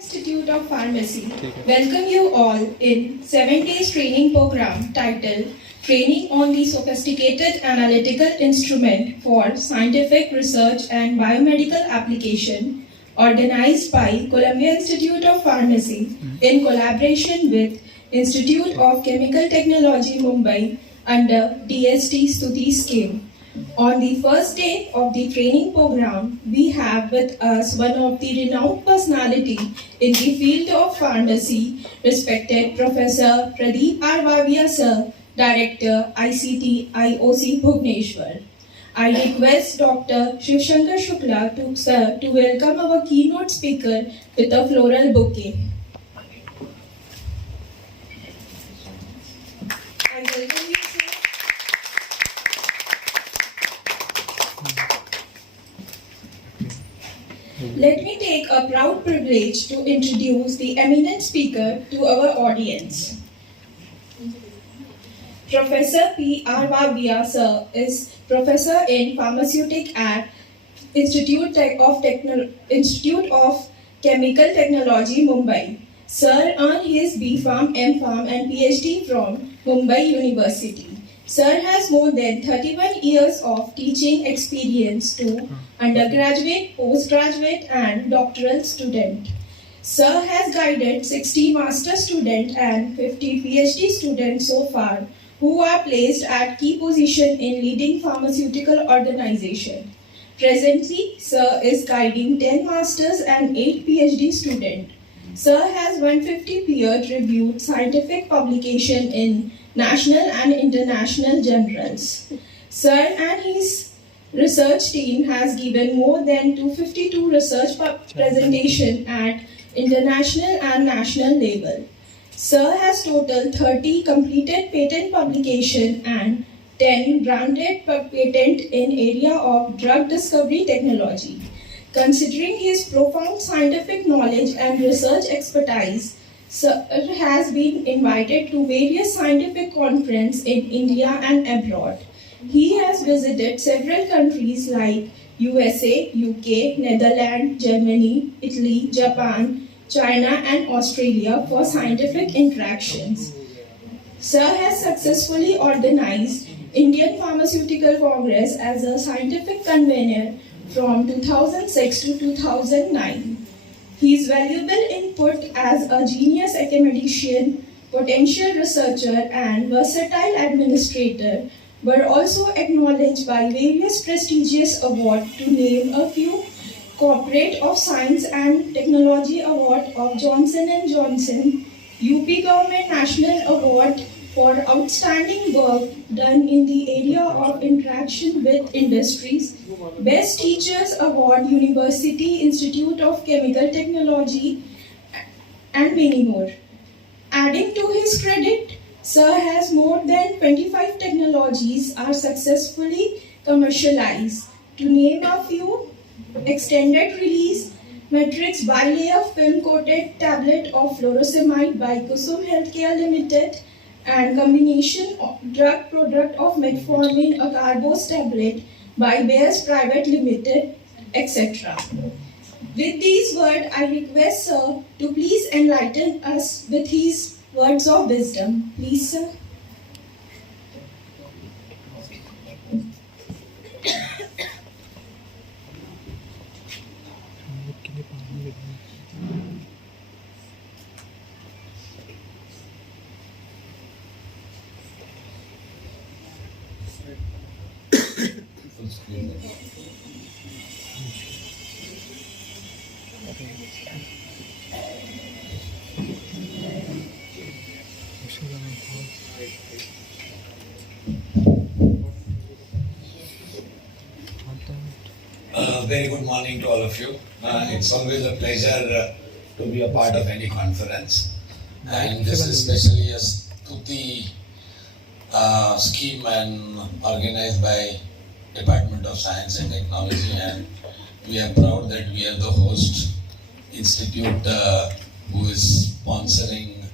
Institute of Pharmacy welcome you all in 7 days training program titled Training on the Sophisticated Analytical Instrument for Scientific Research and Biomedical Application, organized by Columbia Institute of Pharmacy in collaboration with Institute of Chemical Technology Mumbai under DST STUTI scheme. On the first day of the training program, we have with us one of the renowned personality in the field of pharmacy, respected Professor Pradeep R. Vavia Sir, Director ICT-IOC Bhubaneswar. I request Dr. Shivshankar Shukla to welcome our keynote speaker with a floral bouquet. I welcome you, sir. Let me take a proud privilege to introduce the eminent speaker to our audience. Professor P. R. Vavia Sir is Professor in Pharmaceutics at Institute of Chemical Technology, Mumbai. Sir earned his B.Pharm, M.Pharm and PhD from Mumbai University. Sir has more than 31 years of teaching experience to undergraduate, postgraduate and doctoral students. Sir has guided 60 master students and 50 PhD students so far who are placed at key position in leading pharmaceutical organizations. Presently, Sir is guiding 10 masters and 8 PhD students. Sir has 150 peer-reviewed scientific publications in national and international journals. Sir and his research team has given more than 252 research presentations at international and national level. Sir has total 30 completed patent publications and 10 granted patents in area of drug discovery technology. Considering his profound scientific knowledge and research expertise, Sir has been invited to various scientific conferences in India and abroad. He has visited several countries like USA, UK, Netherlands, Germany, Italy, Japan, China and Australia for scientific interactions. Sir has successfully organized Indian Pharmaceutical Congress as a scientific convener from 2006 to 2009. His valuable input as a genius academician, potential researcher, and versatile administrator were also acknowledged by various prestigious awards, to name a few: Corporate of Science and Technology Award of Johnson & Johnson, UP Government National Award for outstanding work done in the area of interaction with industries, Best Teachers Award, University Institute of Chemical Technology, and many more. Adding to his credit, Sir has more than 25 technologies are successfully commercialized. To name a few: extended release matrix bilayer film coated tablet of furosemide by Kusum Healthcare Limited, and combination drug product of metformin, a carbose tablet by Bears Private Limited, etc. With these words, I request Sir to please enlighten us with his words of wisdom. Please, Sir. Very good morning to all of you. It's always a pleasure to be a part of any conference, and this is especially a STUTI scheme and organized by Department of Science and Technology, and we are proud that we are the host institute who is sponsoring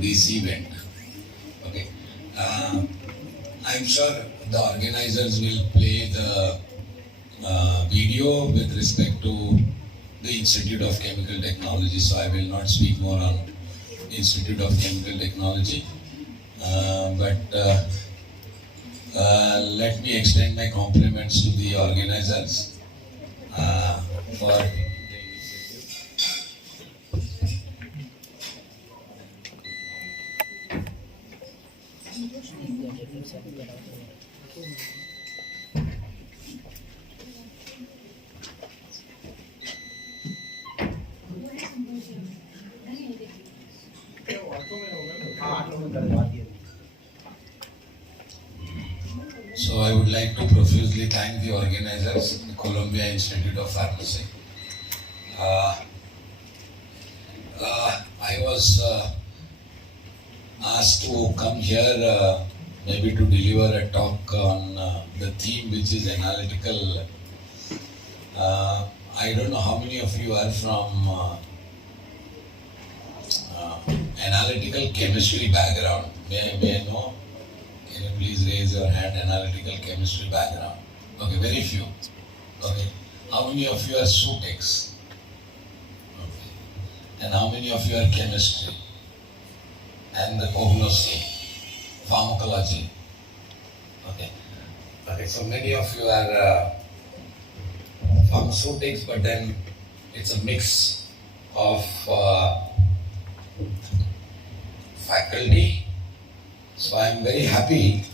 this event. Okay, I'm sure the organizers will play the video with respect to the Institute of Chemical Technology, so I will not speak more on Institute of Chemical Technology. Let me extend my compliments to the organizers for the initiative. So I would like to profusely thank the organizers, the Columbia Institute of Pharmacy. I was asked to come here maybe to deliver a talk on the theme which is analytical. I don't know how many of you are from analytical chemistry background. May I know? Can you please raise your hand, analytical chemistry background? Okay, very few. Okay. How many of you are STUTIs? Okay. And how many of you are chemistry? And the cognosy, pharmacology? Okay. Okay, so many of you are pharmaceutics, but then it's a mix of faculty. So I am very happy.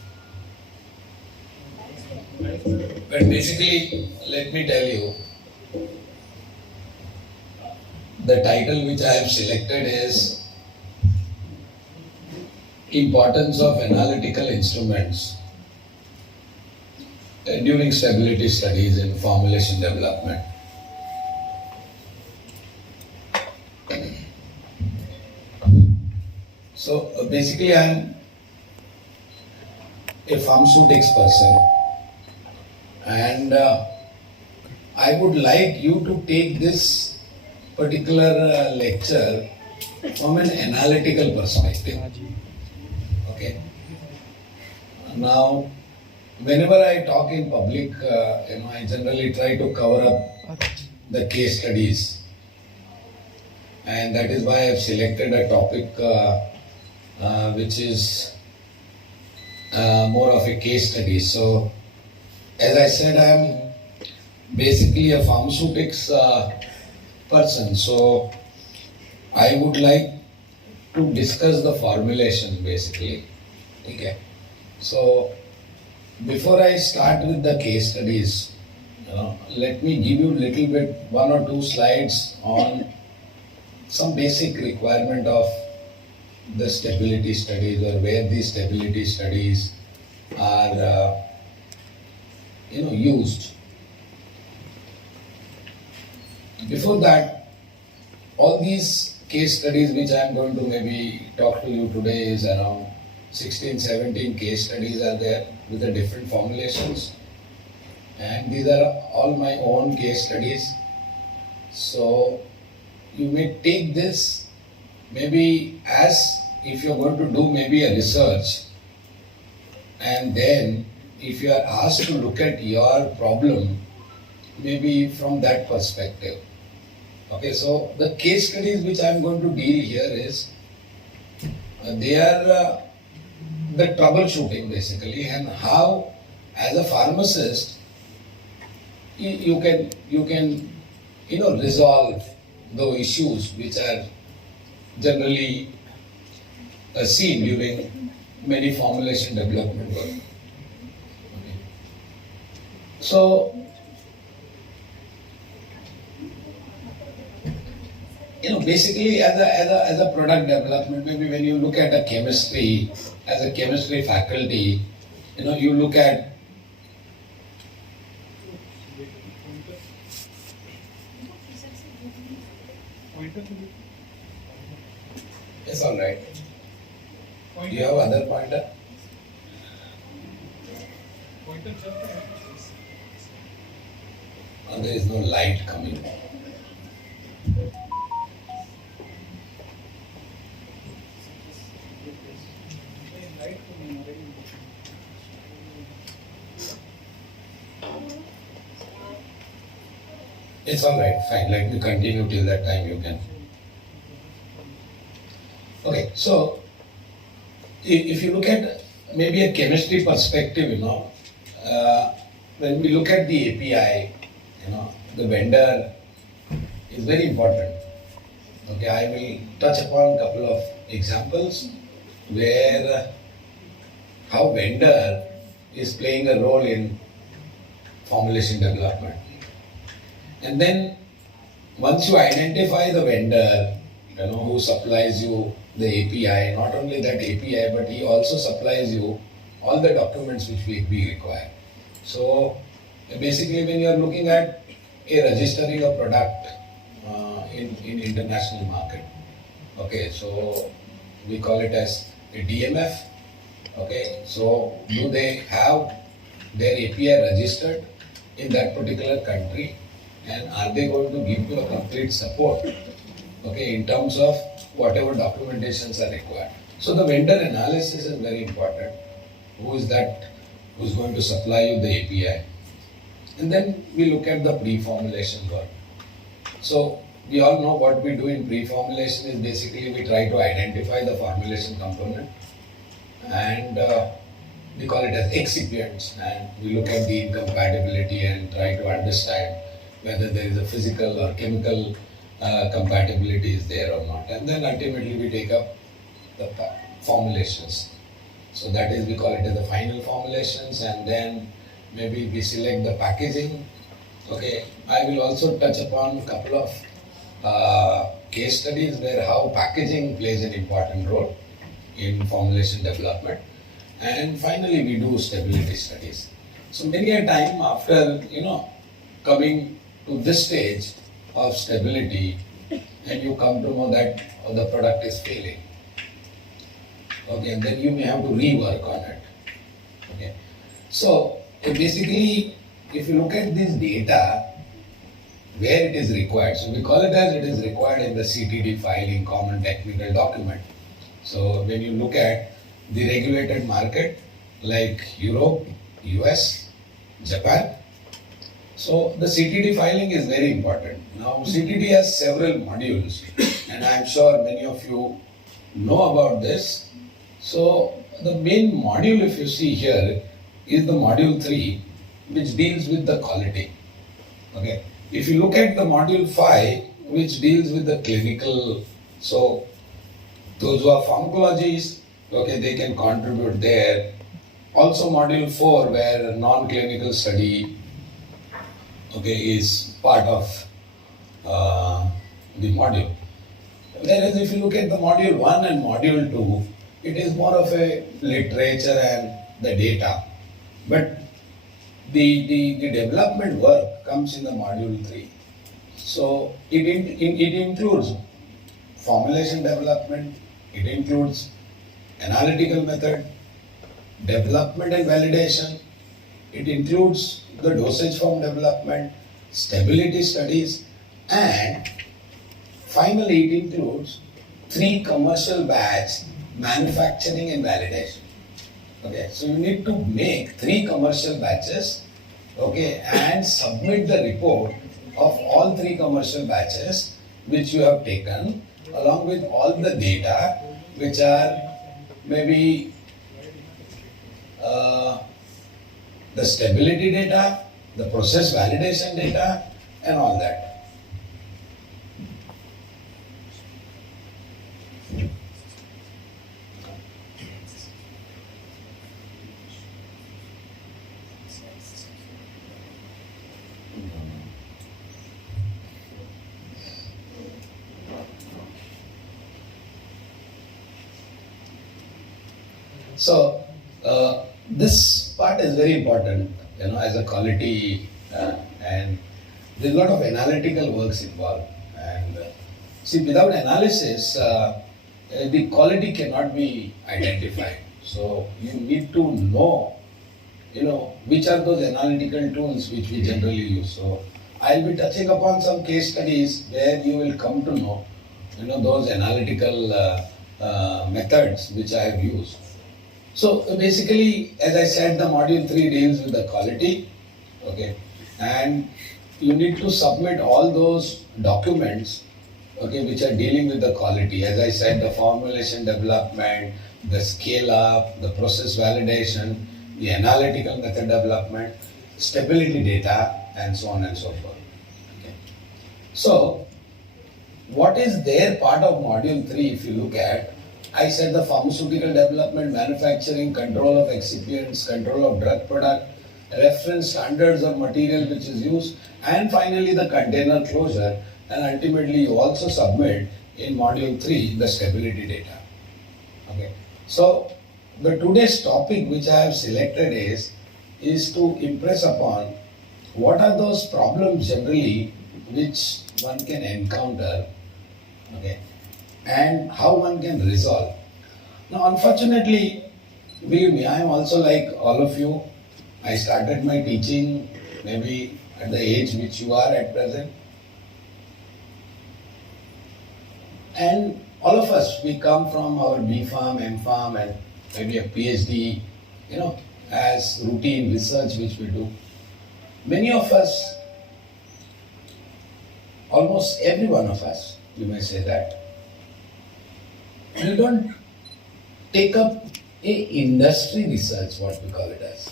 But basically, let me tell you, the title which I have selected is Importance of Analytical Instruments during Stability Studies in Formulation Development. So basically I am a pharmaceutics person, and I would like you to take this particular lecture from an analytical perspective. Okay. Now, whenever I talk in public, I generally try to cover up the case studies, and that is why I have selected a topic which is more of a case study. So, as I said, I am basically a pharmaceutics person. So, I would like to discuss the formulation basically. Okay. So, before I start with the case studies, let me give you a little bit, 1 or 2 slides on some basic requirement of the stability studies, or where these stability studies are used. Before that, all these case studies which I am going to maybe talk to you today is around 16-17 case studies are there with the different formulations, and these are all my own case studies. So you may take this maybe as if you are going to do maybe a research, and then if you are asked to look at your problem, maybe from that perspective. Okay, so the case studies which I am going to deal here is, they are the troubleshooting basically, and how as a pharmacist you can resolve those issues which are generally seen during many formulation development work. Okay. So, basically as a product development, maybe when you look at a chemistry, as a chemistry faculty, you look at it's all right. Do you have other pointer? Oh, there is no light coming. It's all right, fine. Let me continue till that time you can. Okay, so if you look at maybe a chemistry perspective, when we look at the API, the vendor is very important. Okay, I will touch upon a couple of examples where how vendor is playing a role in formulation development. And then once you identify the vendor, who supplies you the API, not only that API, but he also supplies you all the documents which we require. So basically when you are looking at registering a product in international market, okay, so we call it as a DMF. Okay, so do they have their API registered in that particular country, and are they going to give you a complete support, okay, in terms of whatever documentations are required. So the vendor analysis is very important. Who is that who's going to supply you the API? And then we look at the pre-formulation work. So we all know what we do in pre-formulation is basically we try to identify the formulation component, and we call it as excipients, and we look at the incompatibility and try to understand whether there is a physical or chemical compatibility is there or not, and then ultimately we take up the formulations. So that is, we call it as the final formulations, and then maybe we select the packaging. Okay, I will also touch upon a couple of case studies where how packaging plays an important role in formulation development, and finally we do stability studies. So many a time after coming to this stage of stability, and you come to know that the product is failing, okay, and then you may have to rework on it. Okay, so basically if you look at this data where it is required, so we call it as it is required in the CTD filing, common technical document. So when you look at the regulated market like Europe, US, Japan, so the CTD filing is very important. Now CTD has several modules, and I am sure many of you know about this. So the main module, if you see here, is the module 3, which deals with the quality. Okay. If you look at the module 5, which deals with the clinical, so those who are pharmacologists, okay, they can contribute there. Also module 4, where non-clinical study, okay, is part of the module. Whereas if you look at the module 1 and module 2, it is more of a literature and the data. But the development work comes in the module 3. So it includes formulation development, it includes analytical method, development and validation, it includes the dosage form development, stability studies, and finally it includes 3 commercial batch manufacturing and validation. Okay, so you need to make 3 commercial batches, okay, and submit the report of all 3 commercial batches which you have taken, along with all the data which are maybe the stability data, the process validation data, and all that. So this part is very important, as a quality, and there's a lot of analytical works involved. And see, without analysis, the quality cannot be identified. So you need to know, which are those analytical tools which we generally use. So I'll be touching upon some case studies where you will come to know, those analytical methods which I have used. So basically, as I said, the module 3 deals with the quality, okay, and you need to submit all those documents, okay, which are dealing with the quality. As I said, the formulation development, the scale up, the process validation, the analytical method development, stability data, and so on and so forth. Okay. So, what is their part of module 3 if you look at? I said the pharmaceutical development, manufacturing, control of excipients, control of drug product, reference standards of material which is used, and finally the container closure, and ultimately you also submit in module 3 the stability data. Okay. So the today's topic which I have selected is to impress upon what are those problems generally which one can encounter, okay, and how one can resolve. Now unfortunately, believe me, I am also like all of you. I started my teaching maybe at the age which you are at present. And all of us, we come from our B Pharm, M Pharm, and maybe a PhD, as routine research which we do. Many of us, almost every one of us, you may say that, we don't take up a industry research, what we call it as,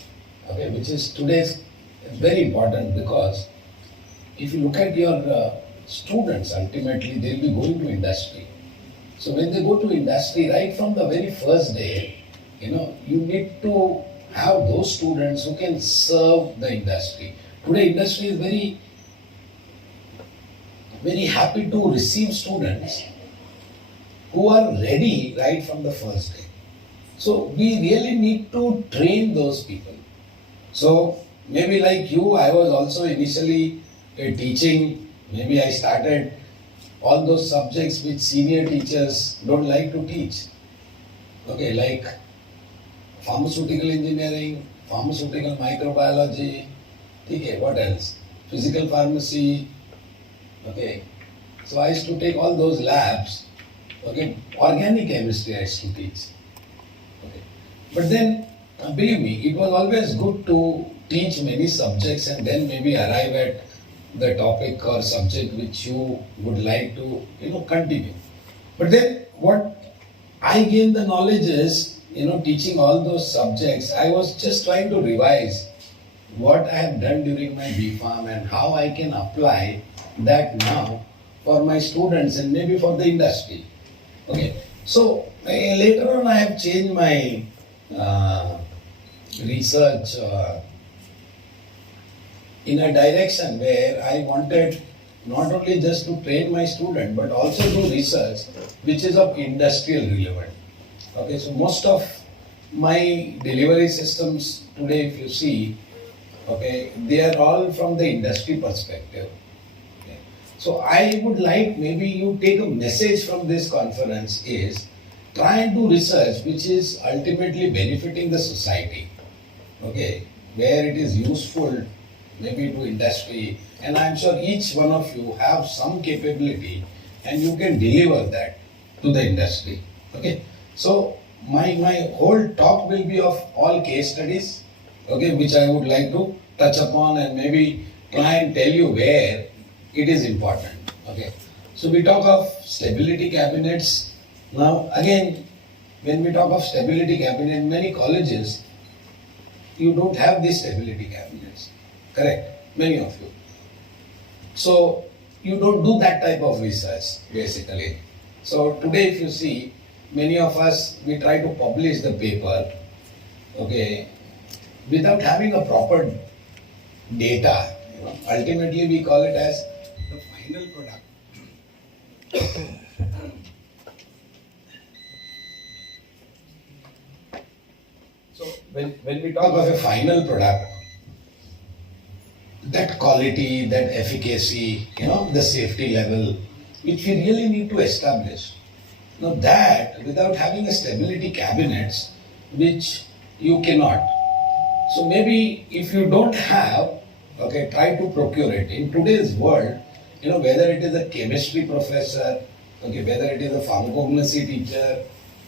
okay, which is today's very important, because if you look at your students, ultimately they'll be going to industry. So when they go to industry, right from the very first day, you need to have those students who can serve the industry. Today industry is very, very happy to receive students who are ready right from the first day. So we really need to train those people. So maybe like you, I was also initially teaching, maybe I started all those subjects which senior teachers don't like to teach. Okay, like pharmaceutical engineering, pharmaceutical microbiology, okay, what else? Physical pharmacy, okay. So I used to take all those labs, okay, organic chemistry I used to teach. Okay. But then, believe me, it was always good to teach many subjects and then maybe arrive at the topic or subject which you would like to, continue. But then what I gained the knowledge is, teaching all those subjects, I was just trying to revise what I have done during my B Pharm and how I can apply that now for my students and maybe for the industry. Okay, so later on I have changed my research in a direction where I wanted not only just to train my student but also do research which is of industrial relevant. Okay, so most of my delivery systems today, if you see, okay, they are all from the industry perspective. Okay. So I would like maybe you take a message from this conference is try and do research which is ultimately benefiting the society. Okay, where it is useful maybe to industry, and I'm sure each one of you have some capability and you can deliver that to the industry. Okay, so my whole talk will be of all case studies, okay, which I would like to touch upon and maybe try and tell you where it is important. Okay, so we talk of stability cabinets. Now again, when we talk of stability cabinet, in many colleges you don't have these stability cabinets. Correct? Many of you. So you don't do that type of research basically. So today if you see, many of us, we try to publish the paper, okay, without having a proper data. Ultimately we call it as the final product. So when we talk of a final product, that quality, that efficacy, the safety level, which we really need to establish. Now that, without having a stability cabinets, which you cannot. So maybe if you don't have, okay, try to procure it. In today's world, whether it is a chemistry professor, okay, whether it is a pharmacognosy teacher,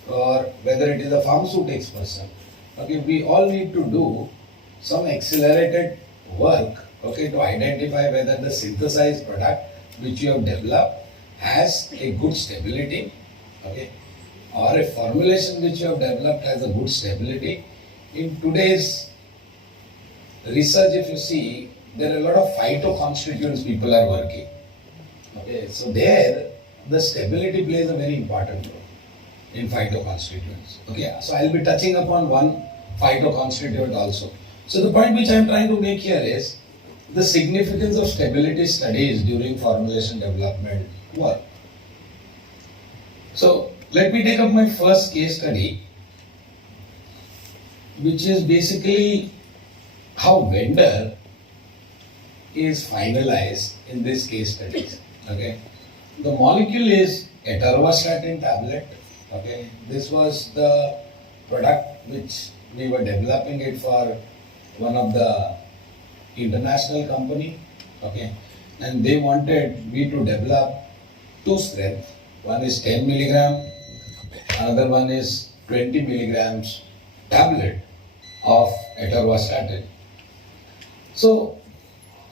or whether it is a pharmaceutics person, okay, we all need to do some accelerated work okay, to identify whether the synthesized product which you have developed has a good stability, okay, or a formulation which you have developed has a good stability. In today's research, if you see, there are a lot of phytoconstituents people are working. Okay, so there the stability plays a very important role in phytoconstituents. Okay, so I'll be touching upon one phytoconstituent also. So the point which I am trying to make here is the significance of stability studies during formulation development work. So let me take up my first case study, which is basically how vendor is finalized in this case studies. Okay, the molecule is atorvastatin tablet. Okay, this was the product which we were developing it for one of the international company. Okay, and they wanted me to develop two strengths. One is 10 milligram, another one is 20 milligrams tablet of atorvastatin. So,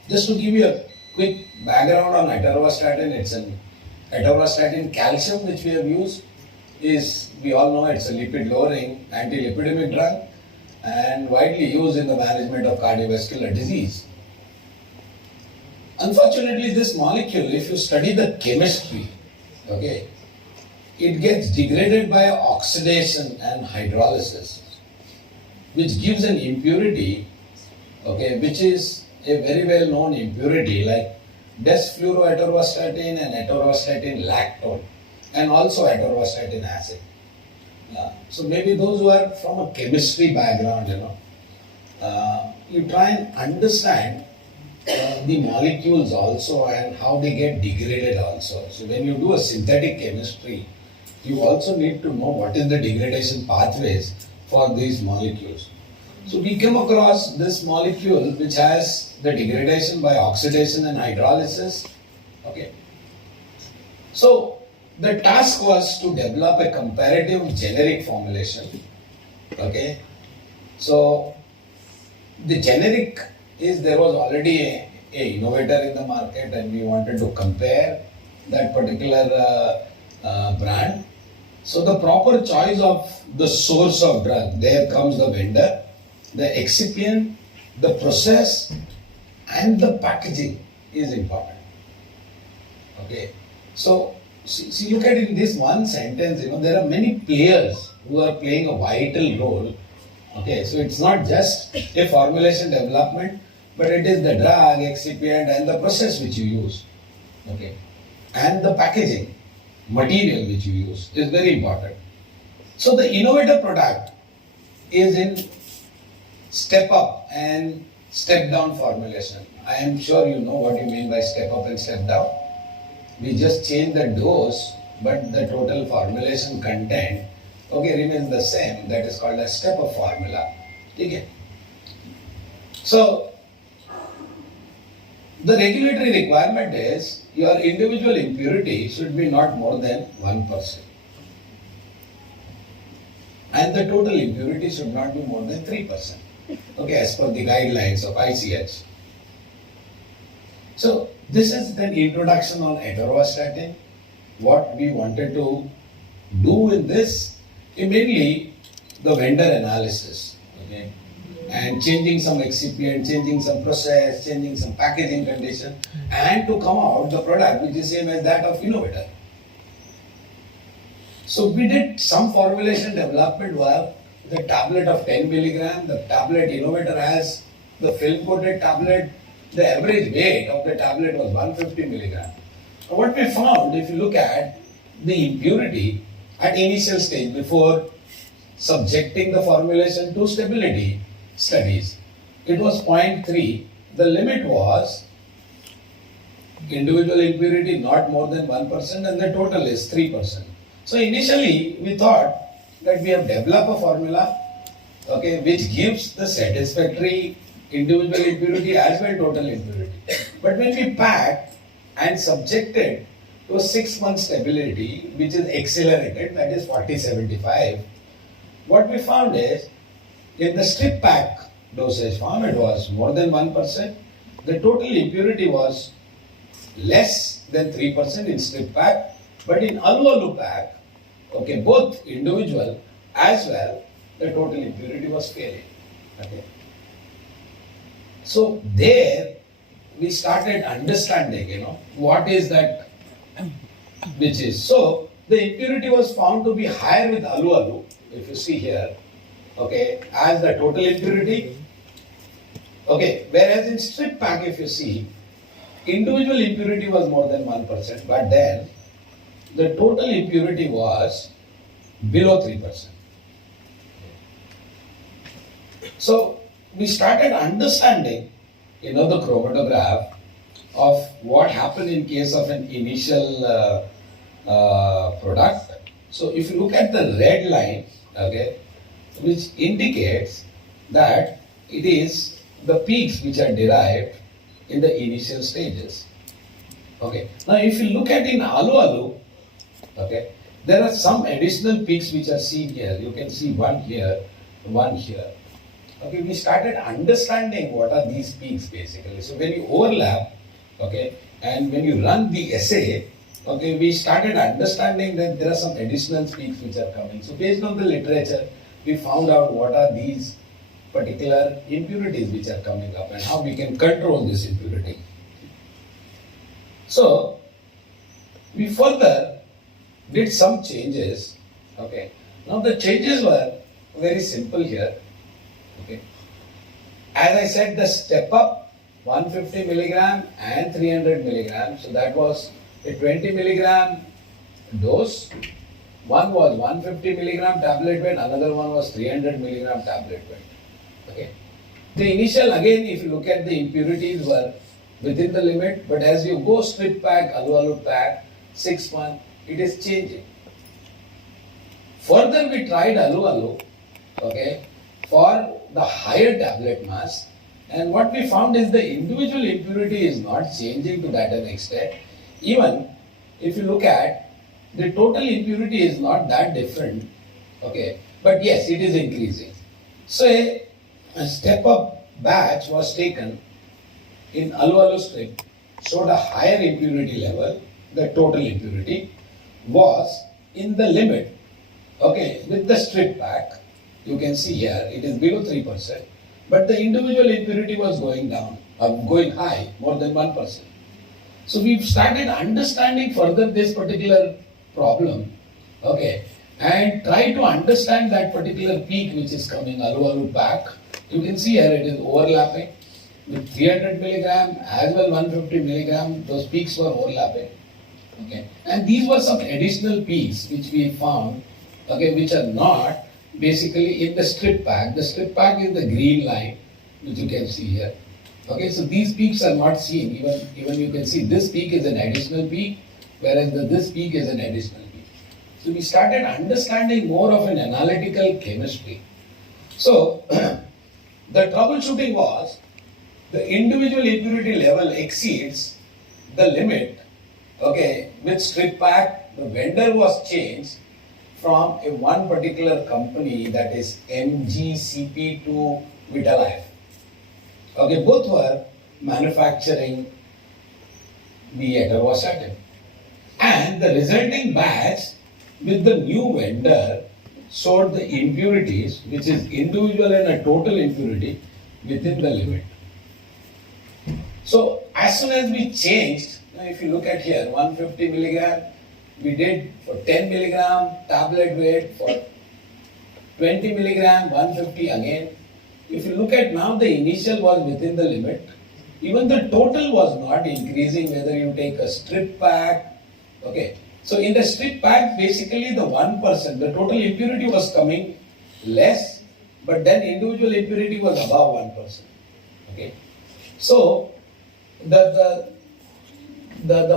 just to give you a quick background on atorvastatin, it's an atorvastatin calcium which we have used is, we all know it's a lipid lowering anti-lipidemic drug and widely used in the management of cardiovascular disease. Unfortunately, this molecule, if you study the chemistry, okay, it gets degraded by oxidation and hydrolysis, which gives an impurity, okay, which is a very well known impurity like desfluoroatorvastatin and atorvastatin lactone, and also atorvastatin acid. So maybe those who are from a chemistry background, you try and understand the molecules also and how they get degraded also. So when you do a synthetic chemistry, you also need to know what is the degradation pathways for these molecules. So we came across this molecule which has the degradation by oxidation and hydrolysis. Okay. So the task was to develop a comparative generic formulation. Okay. So the generic is, there was already a innovator in the market and we wanted to compare that particular brand. So the proper choice of the source of drug, there comes the vendor, the excipient, the process and the packaging is important. Okay. So see, look at in this one sentence, there are many players who are playing a vital role. Okay, so it's not just a formulation development, but it is the drug, excipient and the process which you use. Okay, and the packaging material which you use is very important. So the innovator product is in step up and step down formulation. I am sure you know what you mean by step up and step down. We just change the dose, but the total formulation content, okay, remains the same. That is called a step up formula. Okay. So the regulatory requirement is your individual impurity should be not more than 1%. And the total impurity should not be more than 3%. Okay, as per the guidelines of ICH. So this is an introduction on atorvastatin. What we wanted to do in this is mainly the vendor analysis. Okay, and changing some excipient, changing some process, changing some packaging condition, and to come out the product which is same as that of innovator. So we did some formulation development work. The tablet of 10 milligram, the tablet innovator has the film coated tablet. The average weight of the tablet was 150 milligram. Now what we found, if you look at the impurity at initial stage before subjecting the formulation to stability studies, it was 0.3. The limit was individual impurity not more than 1% and the total is 3%. So initially we thought that we have developed a formula, okay, which gives the satisfactory individual impurity as well total impurity. But when we packed and subjected to a 6-month stability, which is accelerated, that is 40-75, what we found is in the strip pack dosage form, it was more than 1%. the total impurity was less than 3% in strip pack, but in alu pack, okay, both individual as well, the total impurity was failing. Okay. So there we started understanding, what is that which is. So the impurity was found to be higher with alu, if you see here, okay, as the total impurity. Okay, whereas in strip pack, if you see, individual impurity was more than 1%, but then the total impurity was below 3%. So we started understanding, the chromatograph of what happened in case of an initial product. So if you look at the red line, okay, which indicates that it is the peaks which are derived in the initial stages. Okay. Now if you look at in alu, okay, there are some additional peaks which are seen here. You can see one here, one here. Okay, we started understanding what are these peaks basically. So when you overlap, okay, and when you run the assay, okay, we started understanding that there are some additional peaks which are coming. So based on the literature, we found out what are these particular impurities which are coming up and how we can control this impurity. So we further did some changes. Okay. Now the changes were very simple here. Okay. As I said, the step up 150 milligram and 300 milligram. So that was a 20 milligram dose. One was 150 milligram tablet weight, another one was 300 milligram tablet weight. Okay. The initial, again, if you look at the impurities were within the limit, but as you go strip pack, alu pack, 6 months, it is changing. Further, we tried alu, okay, for the higher tablet mass, and what we found is the individual impurity is not changing to that extent. Even if you look at the total impurity is not that different, okay, but yes, it is increasing. So a step up batch was taken in alu strip, showed a higher impurity level. The total impurity was in the limit. Okay, with the strip pack, you can see here it is below 3%, but the individual impurity was going down, going high, more than 1%. So we've started understanding further this particular problem, okay, and try to understand that particular peak which is coming alu pack. You can see here it is overlapping with 300 milligram as well 150 milligram. Those peaks were overlapping, okay, and these were some additional peaks which we found, okay, which are not basically in the strip pack. The strip pack is the green line which you can see here. Okay, so these peaks are not seen. Even you can see this peak is an additional peak, whereas this peak is an additional peak. So we started understanding more of an analytical chemistry. So the troubleshooting was the individual impurity level exceeds the limit. Okay, with strip pack, the vendor was changed from a one particular company, that is MGCP, to Vitalife. Okay, both were manufacturing the atorvastatin. And the resulting batch with the new vendor showed the impurities, which is individual and a total impurity, within the limit. So as soon as we changed, if you look at here, 150 milligram, we did for 10 milligram tablet weight, for 20 milligram, 150 again. If you look at now, the initial was within the limit. Even the total was not increasing, whether you take a strip pack. Okay. So in the strip pack, basically the 1%, the total impurity was coming less, but then individual impurity was above 1%. Okay. So the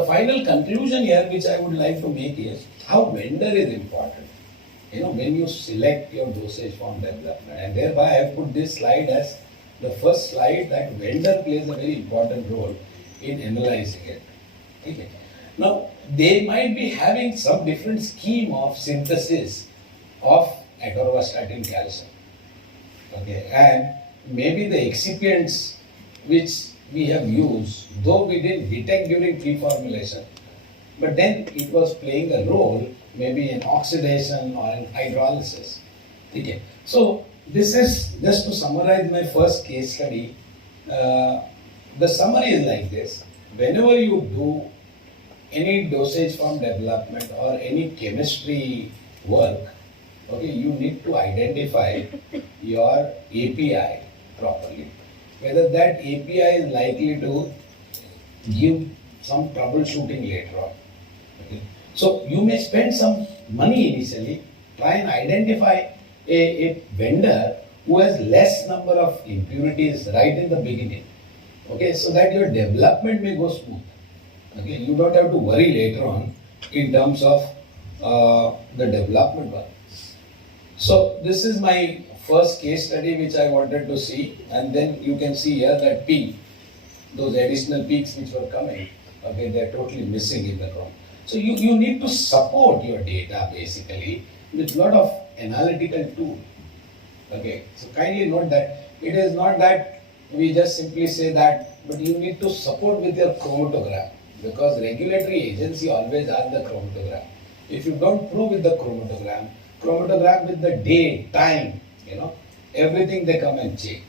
final conclusion here which I would like to make is how vendor is important. When you select your dosage form development, and thereby I have put this slide as the first slide, that vendor plays a very important role in analyzing it. Okay. Now, they might be having some different scheme of synthesis of atorvastatin calcium. Okay, and maybe the excipients which we have used, though we didn't detect during pre-formulation, but then it was playing a role maybe in oxidation or in hydrolysis. Okay. So this is just to summarize my first case study. The summary is like this: whenever you do any dosage form development or any chemistry work, okay, you need to identify your API properly. Whether that API is likely to give some troubleshooting later on. Okay. So you may spend some money initially, try and identify a vendor who has less number of impurities right in the beginning. Okay, so that your development may go smooth. Okay, you don't have to worry later on in terms of the development work. So this is my first case study which I wanted to see, and then you can see here that peak, those additional peaks which were coming, okay, they're totally missing in the ground. So you need to support your data basically with a lot of analytical tool. Okay, so kindly note that it is not that we just simply say that, but you need to support with your chromatogram, because regulatory agency always asks the chromatogram. If you don't prove with the chromatogram with the date, time, everything they come and check.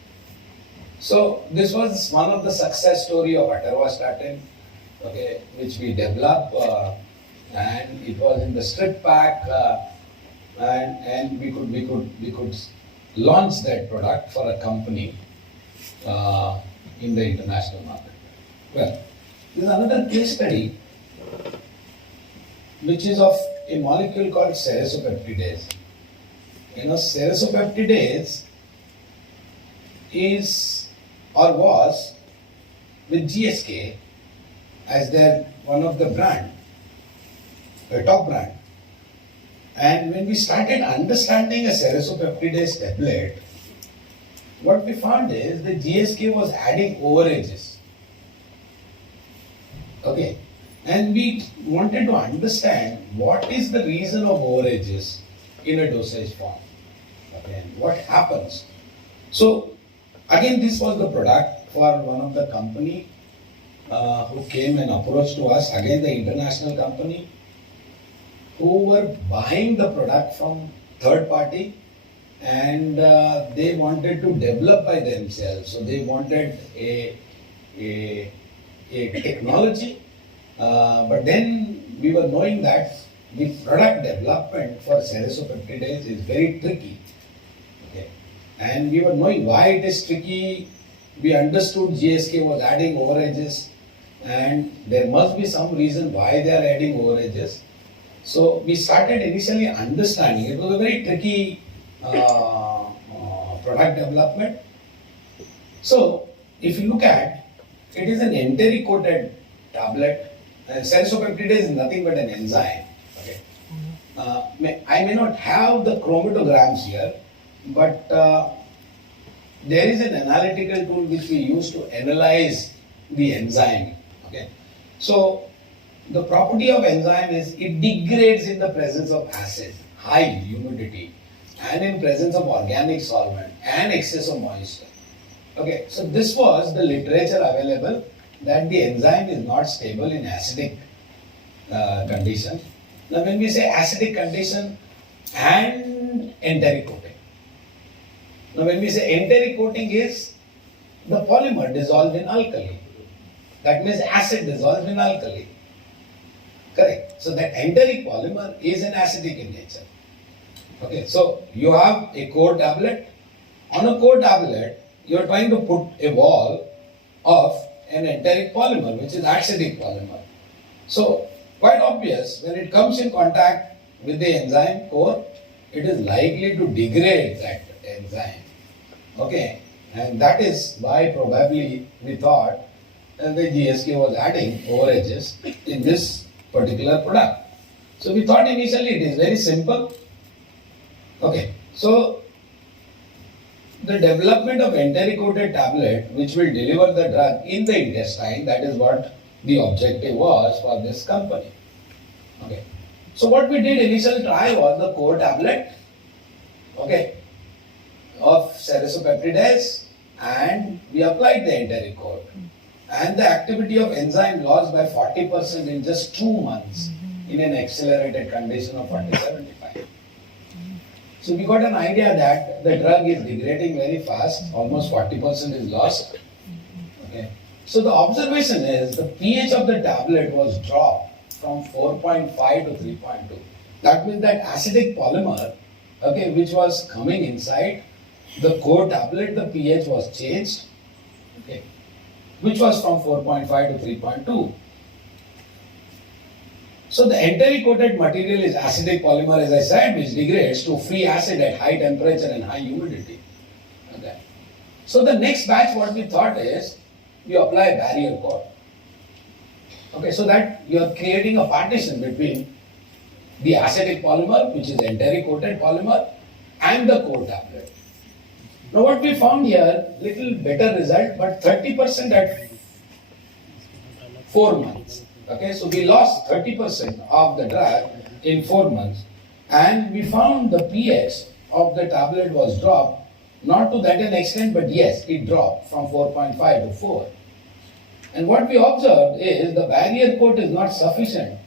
So this was one of the success story of atorvastatin, okay, which we developed, and it was in the strip pack, and we could launch that product for a company in the international market. Well, there is another case study which is of a molecule called serosopeptidase. Serosopeptidase is or was with GSK as their one of the brand, a top brand. And when we started understanding a serosopeptidase tablet, what we found is that GSK was adding overages. Okay, and we wanted to understand what is the reason of overages in a dosage form. Okay, and what happens. So again, this was the product for one of the company who came and approached to us, again the international company, who were buying the product from third party, and they wanted to develop by themselves. So they wanted a technology, but then we were knowing that the product development for serosopeptidase is very tricky. Okay. And we were knowing why it is tricky. We understood GSK was adding overages, and there must be some reason why they are adding overages. So we started initially understanding. It was a very tricky product development. So if you look at, it is an enteric coated tablet. Serosopeptidase is nothing but an enzyme. Okay. I may not have the chromatograms here, but there is an analytical tool which we use to analyze the enzyme. Okay. So the property of enzyme is it degrades in the presence of acid, high humidity, and in presence of organic solvent and excess of moisture. Okay, so this was the literature available that the enzyme is not stable in acidic condition. Now when we say acidic condition and enteric coating. Now when we say enteric coating is the polymer dissolved in alkali. That means acid dissolved in alkali. Correct. So that enteric polymer is an acidic in nature. Okay, so you have a core tablet. On a core tablet, you are trying to put a wall of an enteric polymer, which is acidic polymer. So quite obvious, when it comes in contact with the enzyme core, it is likely to degrade that enzyme. Okay, and that is why probably we thought that the GSK was adding overages in this particular product. So we thought initially it is very simple. Okay, so the development of enteric coated tablet which will deliver the drug in the intestine, that is what the objective was for this company. Okay, so what we did initial trial was the core tablet, okay, of serosopeptidase, and we applied the enteric coat. and the activity of enzyme lost by 40% in just 2 months in an accelerated condition of 40-75. So we got an idea that the drug is degrading very fast, almost 40% is lost. Okay. So the observation is the pH of the tablet was dropped from 4.5 to 3.2. That means that acidic polymer, okay, which was coming inside the core tablet, the pH was changed, okay, which was from 4.5 to 3.2. So the enteric-coated material is acidic polymer, as I said, which degrades to free acid at high temperature and high humidity. Okay. So the next batch, what we thought is, you apply barrier coat. Okay, so that you are creating a partition between the acidic polymer, which is enteric-coated polymer, and the core tablet. Now what we found here, little better result, but 30% at 4 months. Okay, so we lost 30% of the drug in 4 months, and we found the pH of the tablet was dropped, not to that an extent, but yes, it dropped from 4.5 to 4. And what we observed is the barrier coat is not sufficient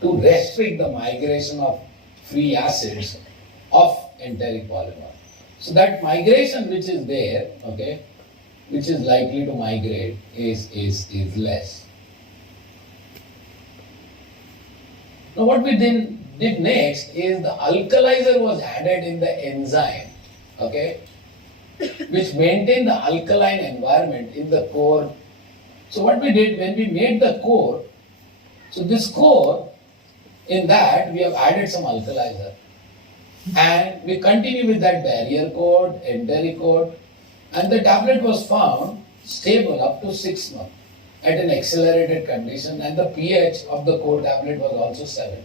to restrict the migration of free acids of enteric polymer. So that migration which is there, okay, which is likely to migrate is less. Now what we did next is the alkalizer was added in the enzyme, okay, which maintained the alkaline environment in the core. So what we did when we made the core, so this core, in that we have added some alkalizer. And we continue with that barrier coat, enteric coat, and the tablet was found stable up to 6 months at an accelerated condition, and the pH of the core tablet was also 7.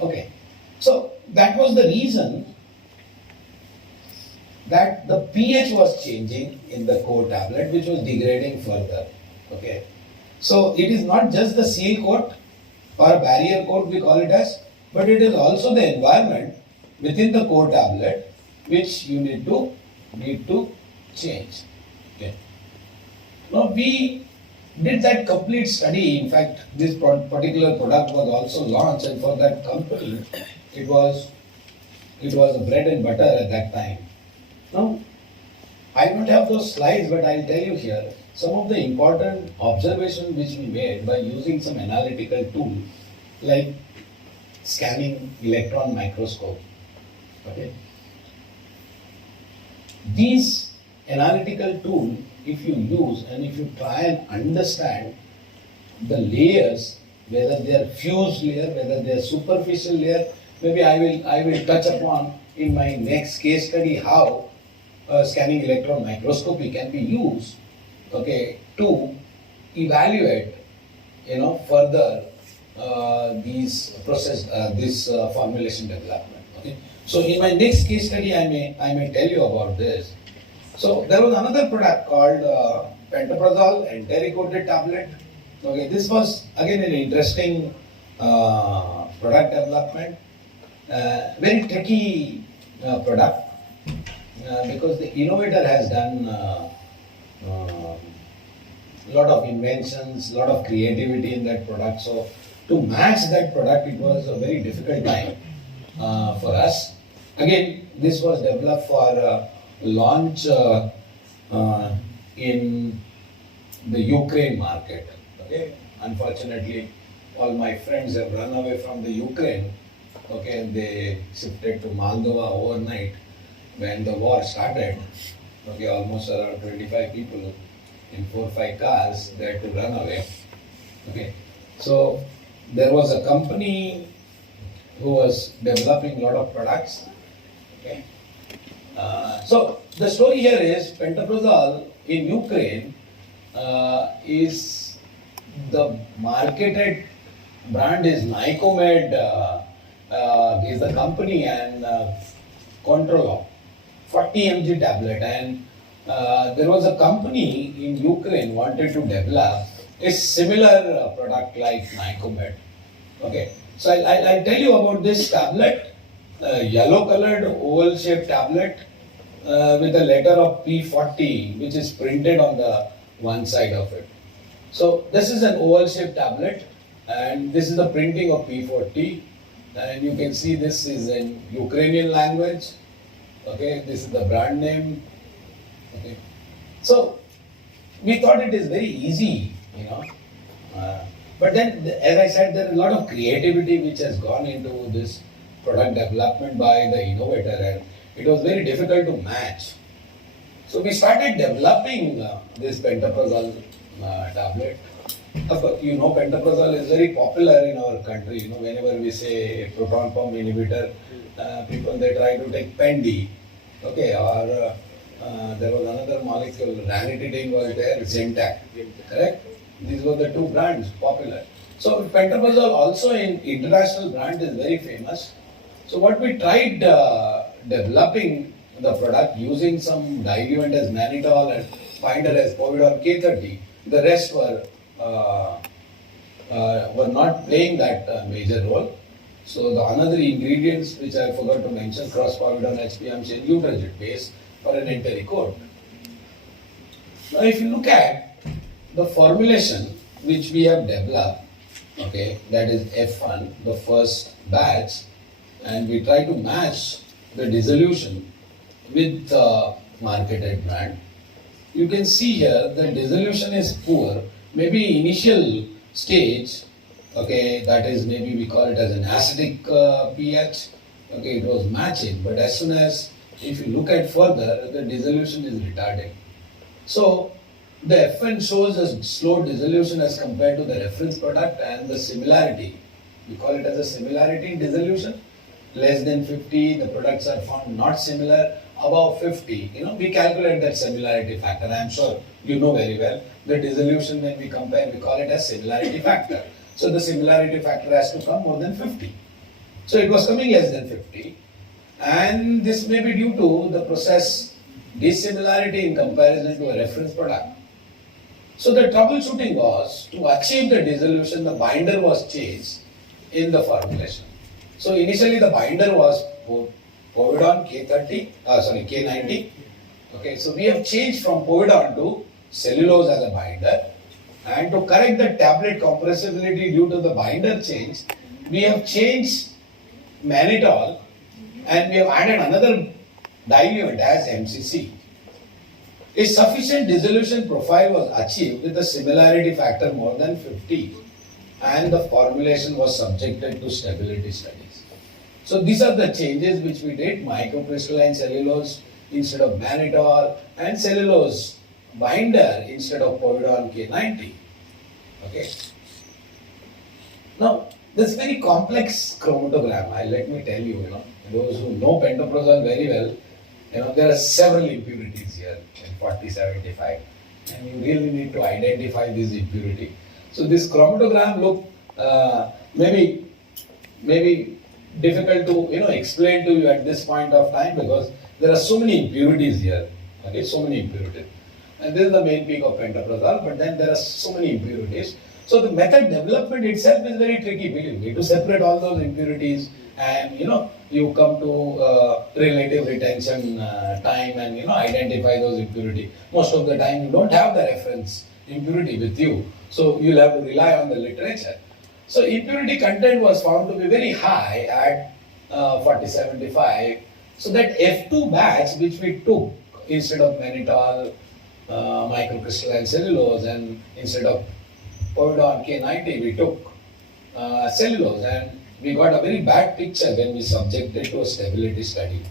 Okay, so that was the reason that the pH was changing in the core tablet, which was degrading further. Okay, so it is not just the seal coat or a barrier coat we call it as, but it is also the environment within the core tablet which you need to change. Okay. Now we did that complete study. In fact, this particular product was also launched, and for that company, it was a bread and butter at that time. Now, I don't have those slides, but I'll tell you here some of the important observations which we made by using some analytical tool like scanning electron microscope. Okay. These analytical tool, if you use and if you try and understand the layers, whether they are fused layer, whether they are superficial layer, maybe I will touch upon in my next case study how scanning electron microscopy can be used, okay, to evaluate, further these process, this formulation development. Okay. So in my next case study, I may tell you about this. So there was another product called pantoprazole enteric-coated tablet. Okay, this was again an interesting product development, very tricky product because the innovator has done a lot of inventions, lot of creativity in that product. So to match that product, it was a very difficult time for us. Again, this was developed for launch in the Ukraine market. Okay, unfortunately, all my friends have run away from the Ukraine. Okay, and they shifted to Moldova overnight when the war started. Okay, almost around 25 people in 4 or 5 cars, they had to run away. Okay, so there was a company who was developing a lot of products. Okay. So the story here is pantoprazole in Ukraine is the marketed brand is Nycomed is the company, and Control 40 mg tablet, and there was a company in Ukraine wanted to develop a similar product like Nycomed. Okay, so I'll tell you about this tablet, yellow colored oval shaped tablet. with a letter of P40 which is printed on the one side of it. So this is an oval shaped tablet and this is the printing of P40 and you can see this is in Ukrainian language. Okay, this is the brand name. Okay, so we thought it is very easy, but then as I said, there is a lot of creativity which has gone into this product development by the innovator and it was very difficult to match. So we started developing this pantoprazole tablet. Of course, pantoprazole is very popular in our country. Whenever we say proton pump inhibitor, people they try to take Pendi, okay, or there was another molecule, ranitidine was there, Zentac, correct? These were the two brands popular. So pantoprazole also in international brand is very famous. So what we tried developing the product using some diluent as mannitol and binder as povidone K30. The rest were not playing that major role. So the another ingredients which I forgot to mention, cross-povidone HPMC and Utrecht base for an entry coat. Now if you look at the formulation which we have developed, okay, that is F1, the first batch, and we try to match the dissolution with the marketed brand. You can see here the dissolution is poor. Maybe initial stage, okay, that is maybe we call it as an acidic pH, okay, it was matching, but as soon as if you look at further, the dissolution is retarded. So the FN shows a slow dissolution as compared to the reference product and the similarity. We call it as a similarity dissolution. Less than 50, the products are found not similar. Above 50, we calculate that similarity factor. I am sure you know very well. The dissolution when we compare, we call it as similarity factor. So the similarity factor has to come more than 50. So it was coming less than 50. And this may be due to the process dissimilarity in comparison to a reference product. So the troubleshooting was to achieve the dissolution, the binder was changed in the formulation. So initially the binder was povidone K90. Okay, so we have changed from povidone to cellulose as a binder, and to correct the tablet compressibility due to the binder change, we have changed mannitol and we have added another diluent as MCC. A sufficient dissolution profile was achieved with a similarity factor more than 50 and the formulation was subjected to stability studies. So these are the changes which we did: microcrystalline cellulose instead of mannitol and cellulose binder instead of povidone K90. Okay. Now this very complex chromatogram, let me tell you, those who know pantoprazole very well, there are several impurities here in 4075 and you really need to identify this impurity. So this chromatogram look maybe difficult to explain to you at this point of time because there are so many impurities here. Okay, so many impurities. And this is the main peak of pantoprazole, but then there are so many impurities. So the method development itself is very tricky. You need to separate all those impurities and you come to relative retention time and identify those impurities. Most of the time you don't have the reference impurity with you, so you'll have to rely on the literature. So impurity content was found to be very high at 4075. So that F2 batch which we took instead of mannitol, microcrystalline cellulose, and instead of povidone K90 we took cellulose, and we got a very bad picture when we subjected to a stability study.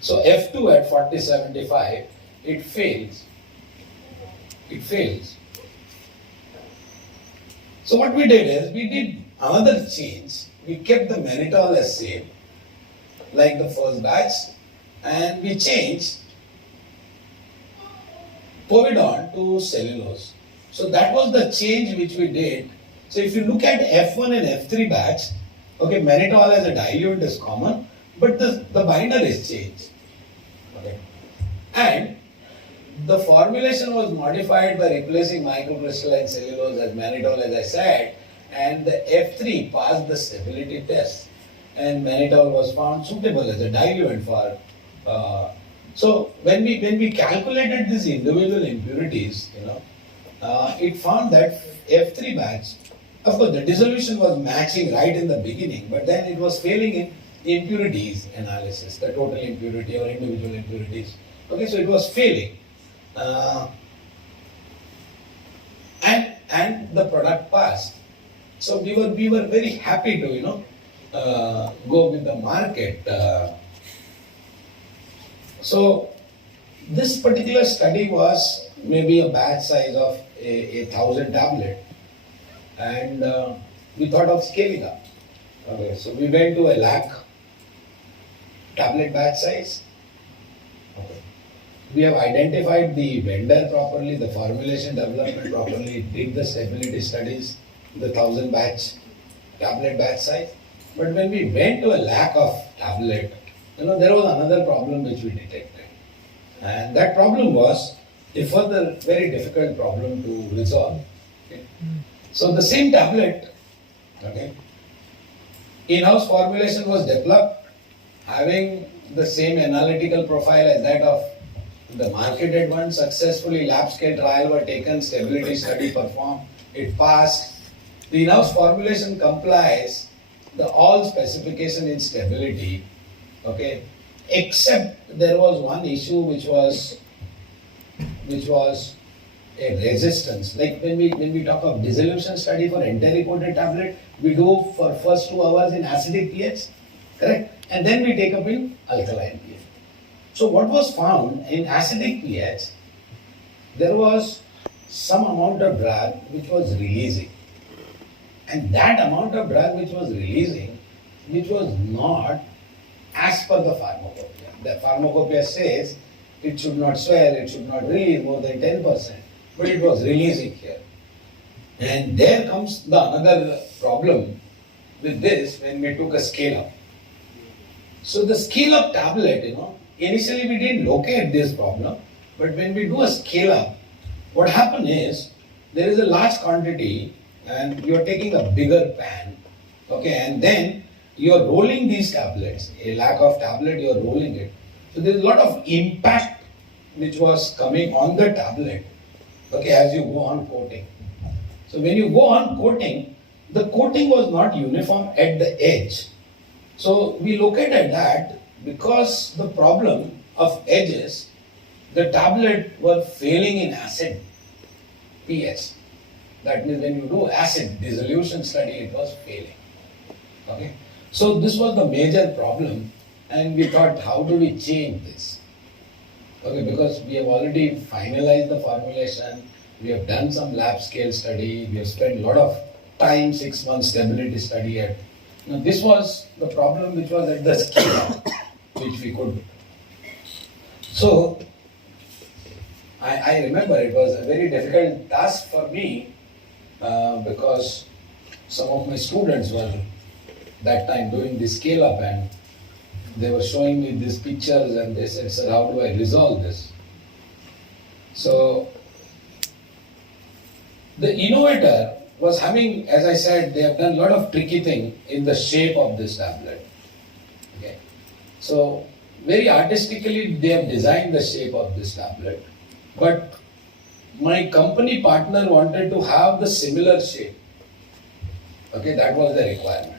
So F2 at 4075, it fails. It fails. So what we did is, we did another change. We kept the mannitol as same, like the first batch, and we changed povidone to cellulose. So that was the change which we did. So if you look at F1 and F3 batch, okay, mannitol as a diluent is common, but the binder is changed. Okay. And the formulation was modified by replacing microcrystalline cellulose as mannitol, as I said, and the F3 passed the stability test, and mannitol was found suitable as a diluent for So when we calculated these individual impurities, it found that F3 batch, of course the dissolution was matching right in the beginning, but then it was failing in impurities analysis, the total impurity or individual impurities. Okay, so it was failing. And the product passed. So we were very happy to go with the market. So this particular study was maybe a batch size of a 1,000 tablet, and we thought of scaling up. Okay, so we went to a lakh tablet batch size. Okay. We have identified the vendor properly, the formulation development properly, did the stability studies, the 1,000 batch tablet batch size. But when we went to a lakh of tablet, there was another problem which we detected. And that problem was a further very difficult problem to resolve. Okay. So the same tablet, okay, in-house formulation was developed having the same analytical profile as that of the marketed one. Successfully lab scale trial were taken, stability study performed, it passed. The in-house formulation complies the all specification in stability, okay, except there was one issue which was a resistance. Like when we talk of dissolution study for enteric-coated tablet, we do for first 2 hours in acidic pH, correct? And then we take up in alkaline pH. So what was found in acidic pH, there was some amount of drug which was releasing. And that amount of drug which was releasing, which was not as per the pharmacopoeia. The pharmacopoeia says it should not swell, it should not release more than 10%, but it was releasing here. And there comes the another problem with this when we took a scale up. So the scale up tablet, initially we didn't locate this problem, but when we do a scale up, what happens is there is a large quantity and you are taking a bigger pan, okay, and then you are rolling these tablets, a lakh of tablet, you are rolling it. So there is a lot of impact which was coming on the tablet, okay, as you go on coating. So when you go on coating, the coating was not uniform at the edge. So we located that because the problem of edges, the tablet were failing in acid pH. That means when you do acid dissolution study, it was failing. Okay. So this was the major problem, and we thought, how do we change this? Okay, because we have already finalized the formulation, we have done some lab scale study, we have spent a lot of time, 6 months stability study at. Now this was the problem which was at the scale which we could. So I remember it was a very difficult task for me because some of my students were that time doing the scale up and they were showing me these pictures and they said, sir, how do I resolve this? So the innovator was having, as I said, they have done a lot of tricky thing in the shape of this tablet. Okay. So very artistically they have designed the shape of this tablet, but my company partner wanted to have the similar shape. Okay, that was the requirement.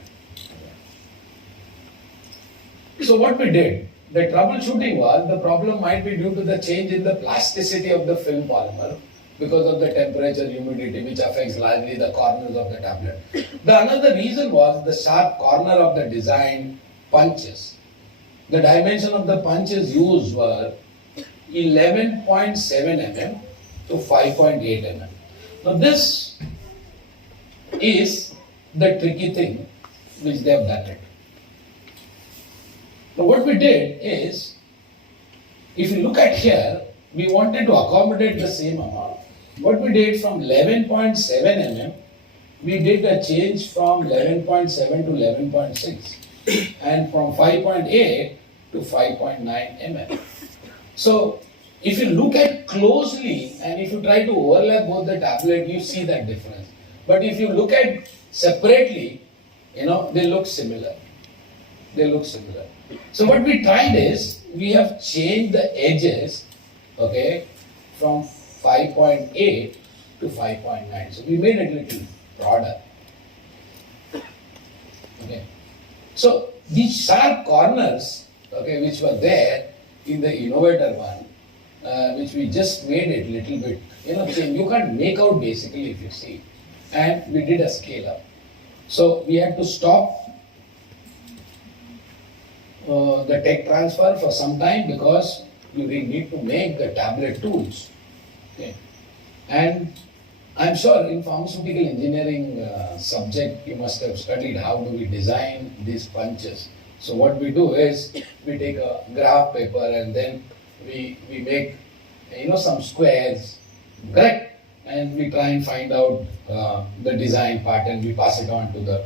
So what we did, the troubleshooting was, the problem might be due to the change in the plasticity of the film polymer because of the temperature, humidity, which affects largely the corners of the tablet. The another reason was the sharp corner of the design punches. The dimension of the punches used were 11.7 mm to 5.8 mm. Now this is the tricky thing which they have done it. Now what we did is, if you look at here, we wanted to accommodate the same amount. What we did from 11.7 mm, we did a change from 11.7 to 11.6 and from 5.8 to 5.9 mm. So if you look at closely and if you try to overlap both the tablet, you see that difference. But if you look at separately, they look similar. they look similar. So what we tried is, we have changed the edges, okay, from 5.8 to 5.9. So we made it a little broader. Okay. So these sharp corners, okay, which were there in the innovator one, which we just made it a little bit, you can't make out basically if you see. And we did a scale up. So we had to stop the tech transfer for some time because we need to make the tablet tools. Okay. And I'm sure in pharmaceutical engineering subject you must have studied how do we design these punches. So what we do is we take a graph paper and then we make some squares, correct? And we try and find out the design part and we pass it on to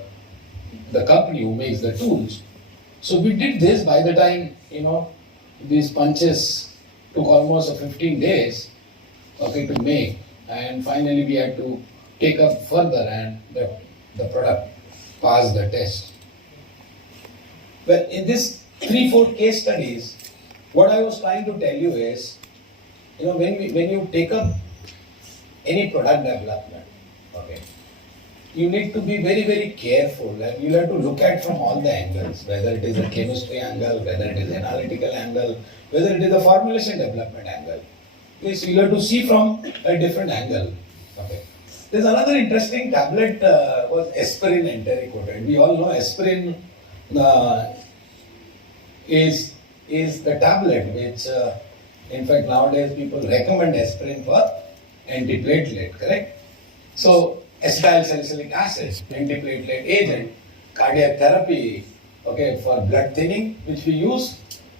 the company who makes the tools. So we did this. By the time these punches took almost 15 days, okay, to make, and finally we had to take up further and the product passed the test. Well, in this 3-4 case studies, what I was trying to tell you is, when you take up any product development, okay, you need to be very, very careful and you have to look at from all the angles, whether it is a chemistry angle, whether it is an analytical angle, whether it is a formulation development angle. Okay, so you have to see from a different angle. Okay. There's another interesting tablet was aspirin enteric-coated. We all know aspirin is the tablet which, in fact, nowadays people recommend aspirin for antiplatelet, correct? So acetyl-salicylic acid, antiplatelet agent, cardiac therapy, okay, for blood thinning, which we use,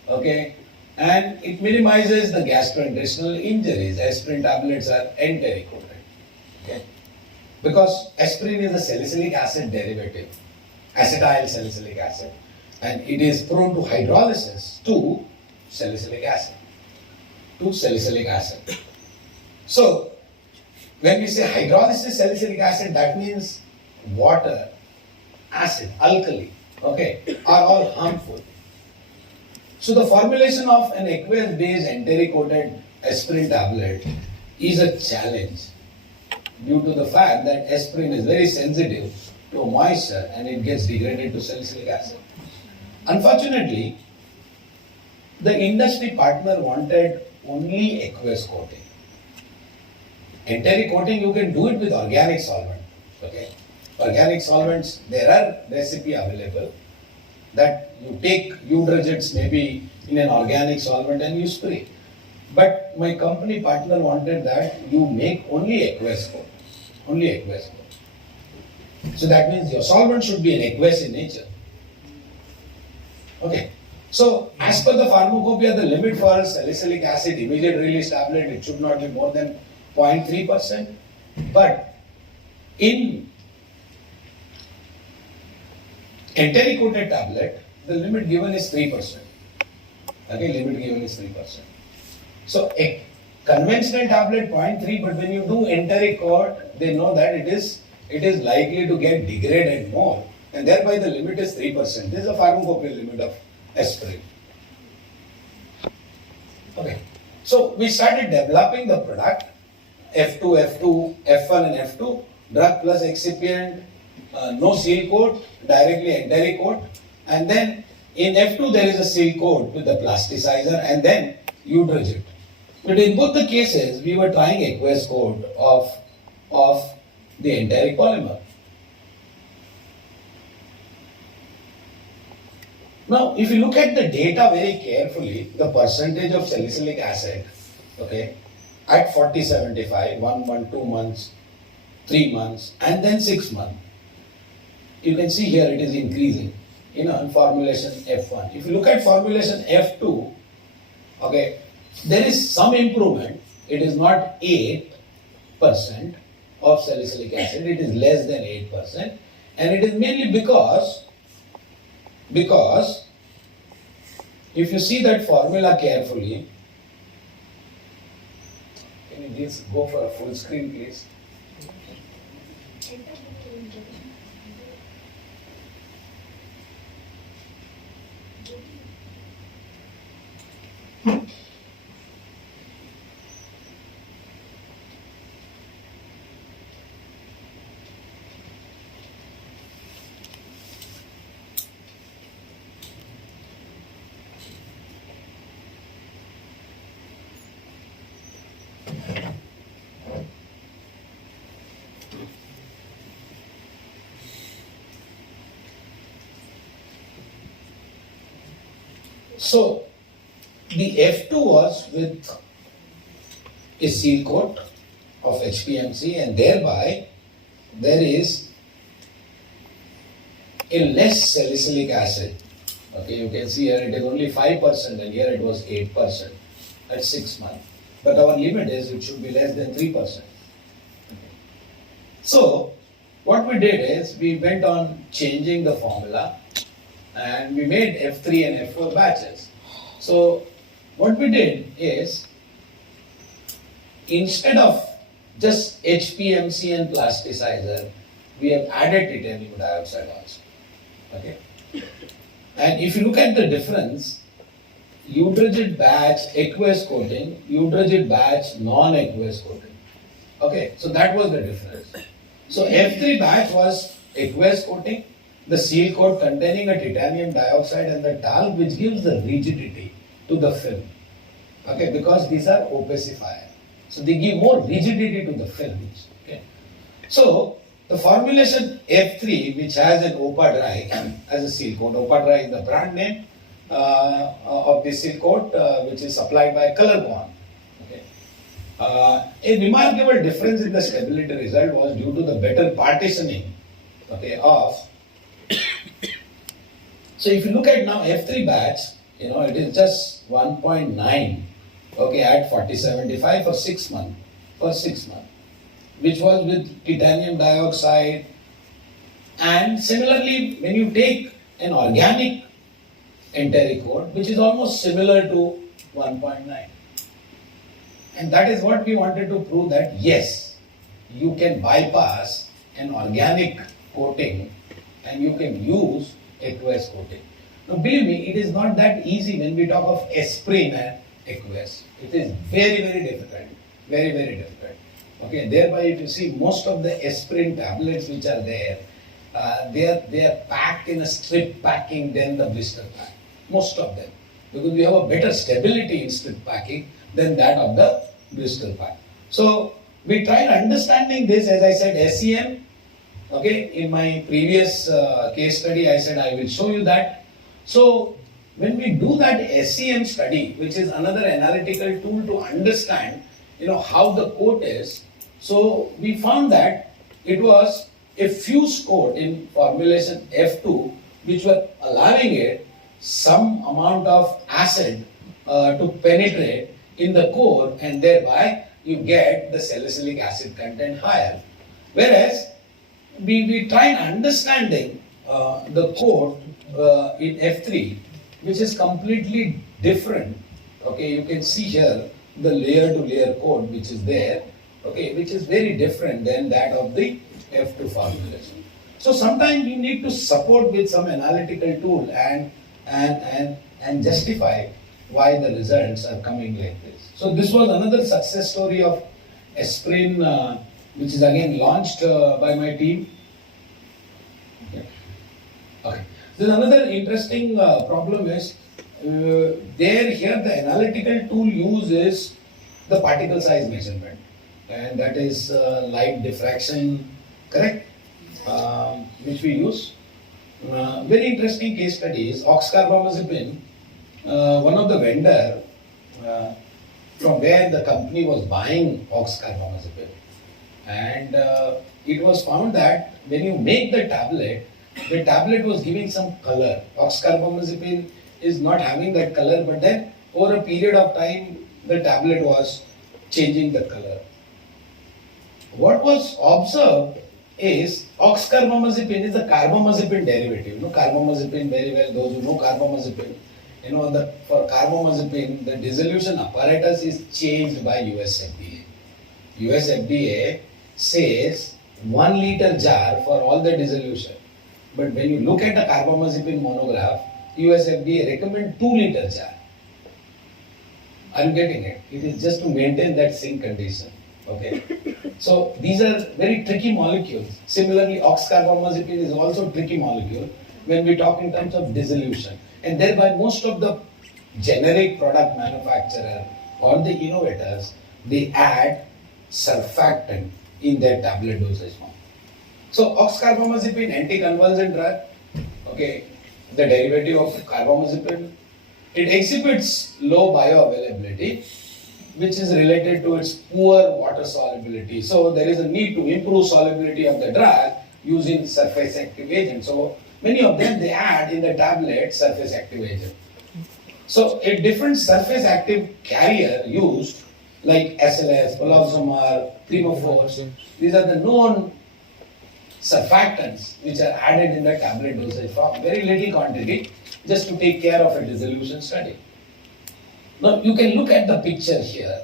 okay, and it minimizes the gastrointestinal injuries. Aspirin tablets are enteric-coated, okay, because aspirin is a salicylic acid derivative, acetyl-salicylic acid, and it is prone to hydrolysis to salicylic acid. So, when we say hydrolysis salicylic acid, that means water, acid, alkali, okay, are all harmful. So the formulation of an aqueous-based enteric-coated aspirin tablet is a challenge due to the fact that aspirin is very sensitive to moisture and it gets degraded to salicylic acid. Unfortunately, the industry partner wanted only aqueous coating. Enteric coating, you can do it with organic solvent. Okay, organic solvents, there are recipe available that you take udrogens maybe in an organic solvent and you spray. But my company partner wanted that you make only aqueous coat. Only aqueous coat. So that means your solvent should be an aqueous in nature. Okay. So as per the pharmacopoeia, the limit for salicylic acid immediate release tablet, it should not be more than 0.3%. But in enteric coated tablet, the limit given is 3%. Okay, limit given is 3%. So a conventional tablet 0.3, but when you do enteric coat, they know that it is likely to get degraded more, and thereby the limit is 3%. This is a pharmacopoeia limit of aspirin. Okay, so we started developing the product F2, F1 and F2, drug plus excipient, no seal coat, directly enteric coat, and then in F2 there is a seal coat with the plasticizer and then udrogen. But in both the cases we were trying aqueous coat of the enteric polymer. Now, if you look at the data very carefully, the percentage of salicylic acid, okay, at 40-75, 1 month, 2 months, 3 months, and then 6 months, you can see here it is increasing, in formulation F1. If you look at formulation F2, okay, there is some improvement. It is not 8% of salicylic acid, it is less than 8%, and it is mainly because if you see that formula carefully, can you please go for a full screen, please? So the F2 was with a seal coat of HPMC, and thereby there is a less salicylic acid. Okay, you can see here it is only 5% and here it was 8% at 6 months. But our limit is it should be less than 3%. So what we did is we went on changing the formula and we made F3 and F4 batches. So what we did is, instead of just HPMC and plasticizer, we have added titanium dioxide also. Okay? And if you look at the difference, Udrigid batch aqueous coating, Udrigid batch non-aqueous coating. Okay, so that was the difference. So F3 batch was aqueous coating, the seal coat containing a titanium dioxide and the talc, which gives the rigidity to the film. Okay, because these are opacifier. So they give more rigidity to the films. Okay. So the formulation F3, which has an OPA dry as a seal coat. OPA dry is the brand name of the seal coat, which is supplied by Color. Okay. A remarkable difference in the stability result was due to the better partitioning, okay, of. So if you look at now F3 batch, it is just 1.9, okay, at 4075 for 6 months, which was with titanium dioxide. And similarly, when you take an organic enteric coat, which is almost similar to 1.9. And that is what we wanted to prove, that yes, you can bypass an organic coating and you can use aqueous coating. Now believe me, it is not that easy when we talk of aspirin and aqueous. It is very, very difficult. Very, very difficult. Okay, thereby if you see most of the aspirin tablets which are there, they are packed in a strip packing than the blister pack. Most of them. Because we have a better stability in strip packing than that of the blister pack. So we tried understanding this, as I said, SEM. Okay, in my previous case study, I said I will show you that. So when we do that SEM study, which is another analytical tool to understand, how the coat is. So we found that it was a fused coat in formulation F2, which were allowing it some amount of acid to penetrate in the core, and thereby you get the salicylic acid content higher. Whereas we tried understanding the coat in F3, which is completely different. Okay, you can see here the layer to layer coat which is there, okay, which is very different than that of the F2 formulation. So sometimes you need to support with some analytical tool and justify why the results are coming like this. So this was another success story of aspirin, which is again launched by my team. Okay. Then another interesting problem is here the analytical tool uses the particle size measurement, and that is light diffraction, correct? Which we use. Very interesting case study is oxcarbamazepine. One of the vendor from where the company was buying oxcarbamazepine, and it was found that when you make the tablet was giving some color. Oxcarbamazepine is not having that color, but then over a period of time the tablet was changing the color. What was observed is oxcarbamazepine is a carbamazepine derivative. You know carbamazepine very well, those who know carbamazepine. For carbamazepine, the dissolution apparatus is changed by US FDA. US FDA says 1 liter jar for all the dissolution. But when you look at the carbamazepine monograph, US FDA recommend 2 liter jar. Are you getting it? It is just to maintain that sink condition. Okay. So these are very tricky molecules. Similarly, oxcarbamazepine is also a tricky molecule when we talk in terms of dissolution. And thereby most of the generic product manufacturer or the innovators, they add surfactant in their tablet dosage form. So oxcarbamazepine, anticonvulsant drug, okay, the derivative of carbamazepine, it exhibits low bioavailability, which is related to its poor water solubility. So there is a need to improve solubility of the drug using surface active agent. So many of them, they add in the tablet surface active agent. So a different surface active carrier used like SLS, poloxamar, chemophores, these are the known surfactants which are added in the tablet dosage form, very little quantity, just to take care of a dissolution study. Now you can look at the picture here,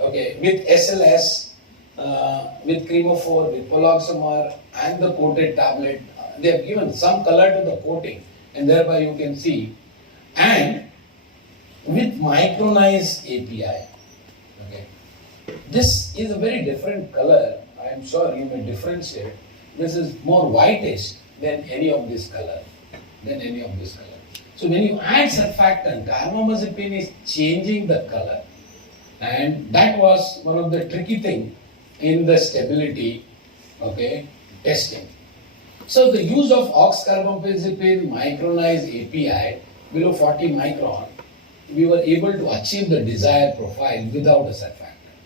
okay, with SLS, with chemophore, with poloxamar and the coated tablet, they have given some color to the coating and thereby you can see, and with micronized API, okay. This is a very different color, I am sure you may differentiate. This is more whitish than any of this color, So when you add surfactant, carbamazepine is changing the color, and that was one of the tricky thing in the stability, okay, testing. So the use of oxcarbamazepine micronized API below 40 micron, we were able to achieve the desired profile without a surfactant.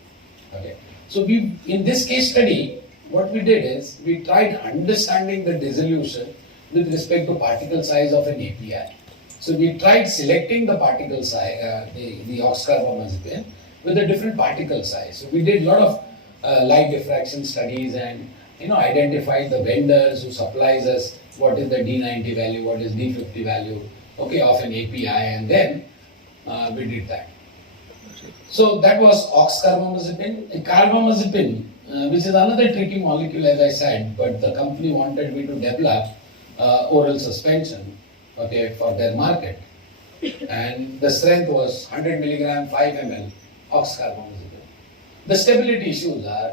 Okay. So we, in this case study, what we did is we tried understanding the dissolution with respect to particle size of an API. So we tried selecting the particle size, the oxcarbamazepine with a different particle size. So we did a lot of light diffraction studies and identified the vendors who supplies us what is the D90 value, what is D50 value, okay, of an API, and then we did that. So that was oxcarbamazepine. Carbamazepine, which is another tricky molecule, as I said, but the company wanted me to develop oral suspension, okay, for their market. And the strength was 100 milligram, 5 ml oxcarbamazepine. The stability issues are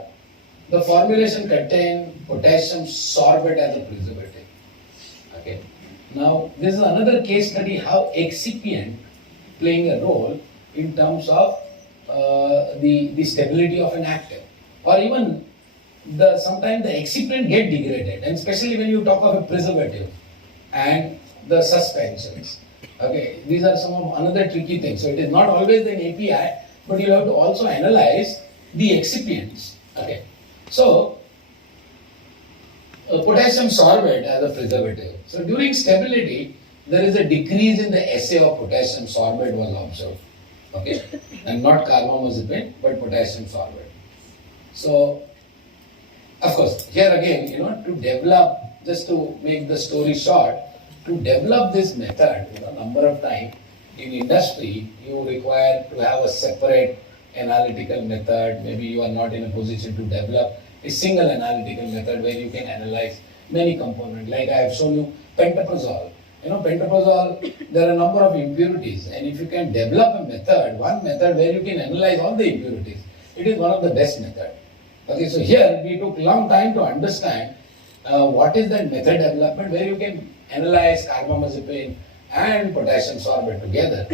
the formulation contains potassium sorbate as a preservative. Okay. Now, this is another case study how excipient playing a role in terms of the stability of an active, or even sometimes the excipient get degraded, and especially when you talk of a preservative and the suspensions. Okay, these are some of another tricky things. So it is not always an API, but you have to also analyze the excipients. Okay, so potassium sorbate as a preservative. So during stability, there is a decrease in the assay of potassium sorbate was observed. Okay, and not carbamazepine, but potassium sorbate. So, of course, here again, to develop, just to make the story short, to develop this method, number of times in industry, you require to have a separate analytical method. Maybe you are not in a position to develop a single analytical method where you can analyze many components. Like I have shown you pantoprazole. Pantoprazole, there are a number of impurities, and if you can develop a method, one method where you can analyze all the impurities, it is one of the best methods. Okay, so here we took long time to understand what is that method development where you can analyze carbamazepine and potassium sorbate together.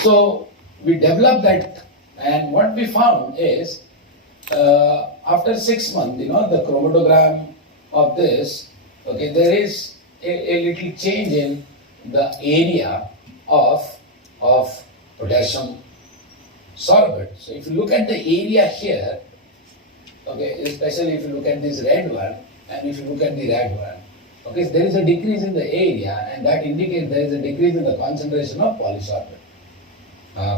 So we developed that, and what we found is after 6 months, the chromatogram of this, okay, there is a little change in the area of potassium sorbate. So if you look at the area here, okay, especially if you look at this red one and if you look at the red one, okay, so there is a decrease in the area, and that indicates there is a decrease in the concentration of polysorbate,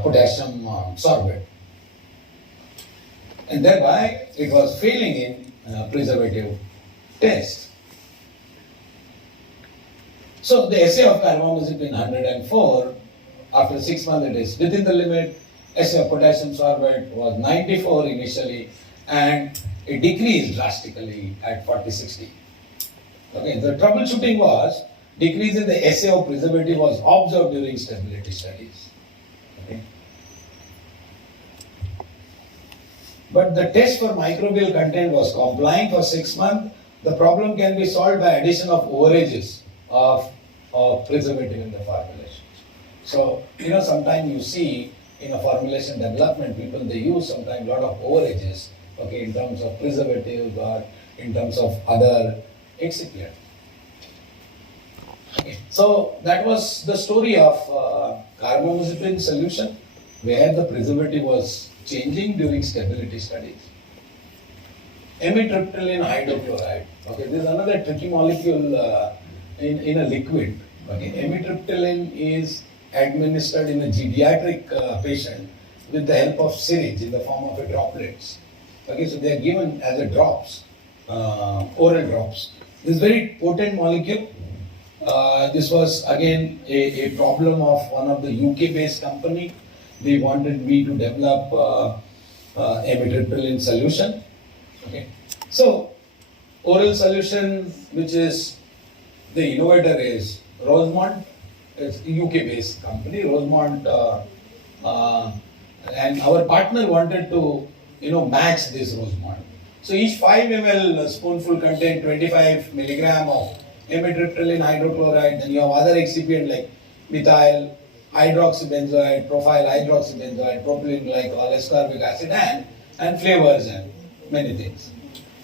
potassium sorbate, and thereby it was failing in preservative test. So the assay of carbamazepine 104, after 6 months it is within the limit. Assay of potassium sorbate was 94 initially, and it decreased drastically at 40-60. Okay, the troubleshooting was decrease in the assay of preservative was observed during stability studies. Okay. But the test for microbial content was complying for 6 months. The problem can be solved by addition of overages of preservative in the formulation. So, sometimes you see in a formulation development, people, they use sometimes a lot of overages, okay, in terms of preservative or in terms of other excipient. Okay. So, that was the story of carbamazepine solution, where the preservative was changing during stability studies. Amitriptyline hydrochloride. Okay, this is another tricky molecule in a liquid. Okay, amitriptyline is administered in a pediatric patient with the help of syringe in the form of a droplets. Okay, so they are given as a drops, oral drops. This is very potent molecule. This was again a problem of one of the UK-based company. They wanted me to develop amitriptyline solution. Okay, so oral solution, which is the innovator is Rosemont. It's a UK-based company, Rosemont, and our partner wanted to, match this Rosemont. So each 5 ml spoonful contain 25 milligram of amitriptyline hydrochloride. Then you have other excipient like methyl hydroxybenzoate, propyl hydroxybenzoate, propylene glycol, ascorbic acid, and flavors and many things.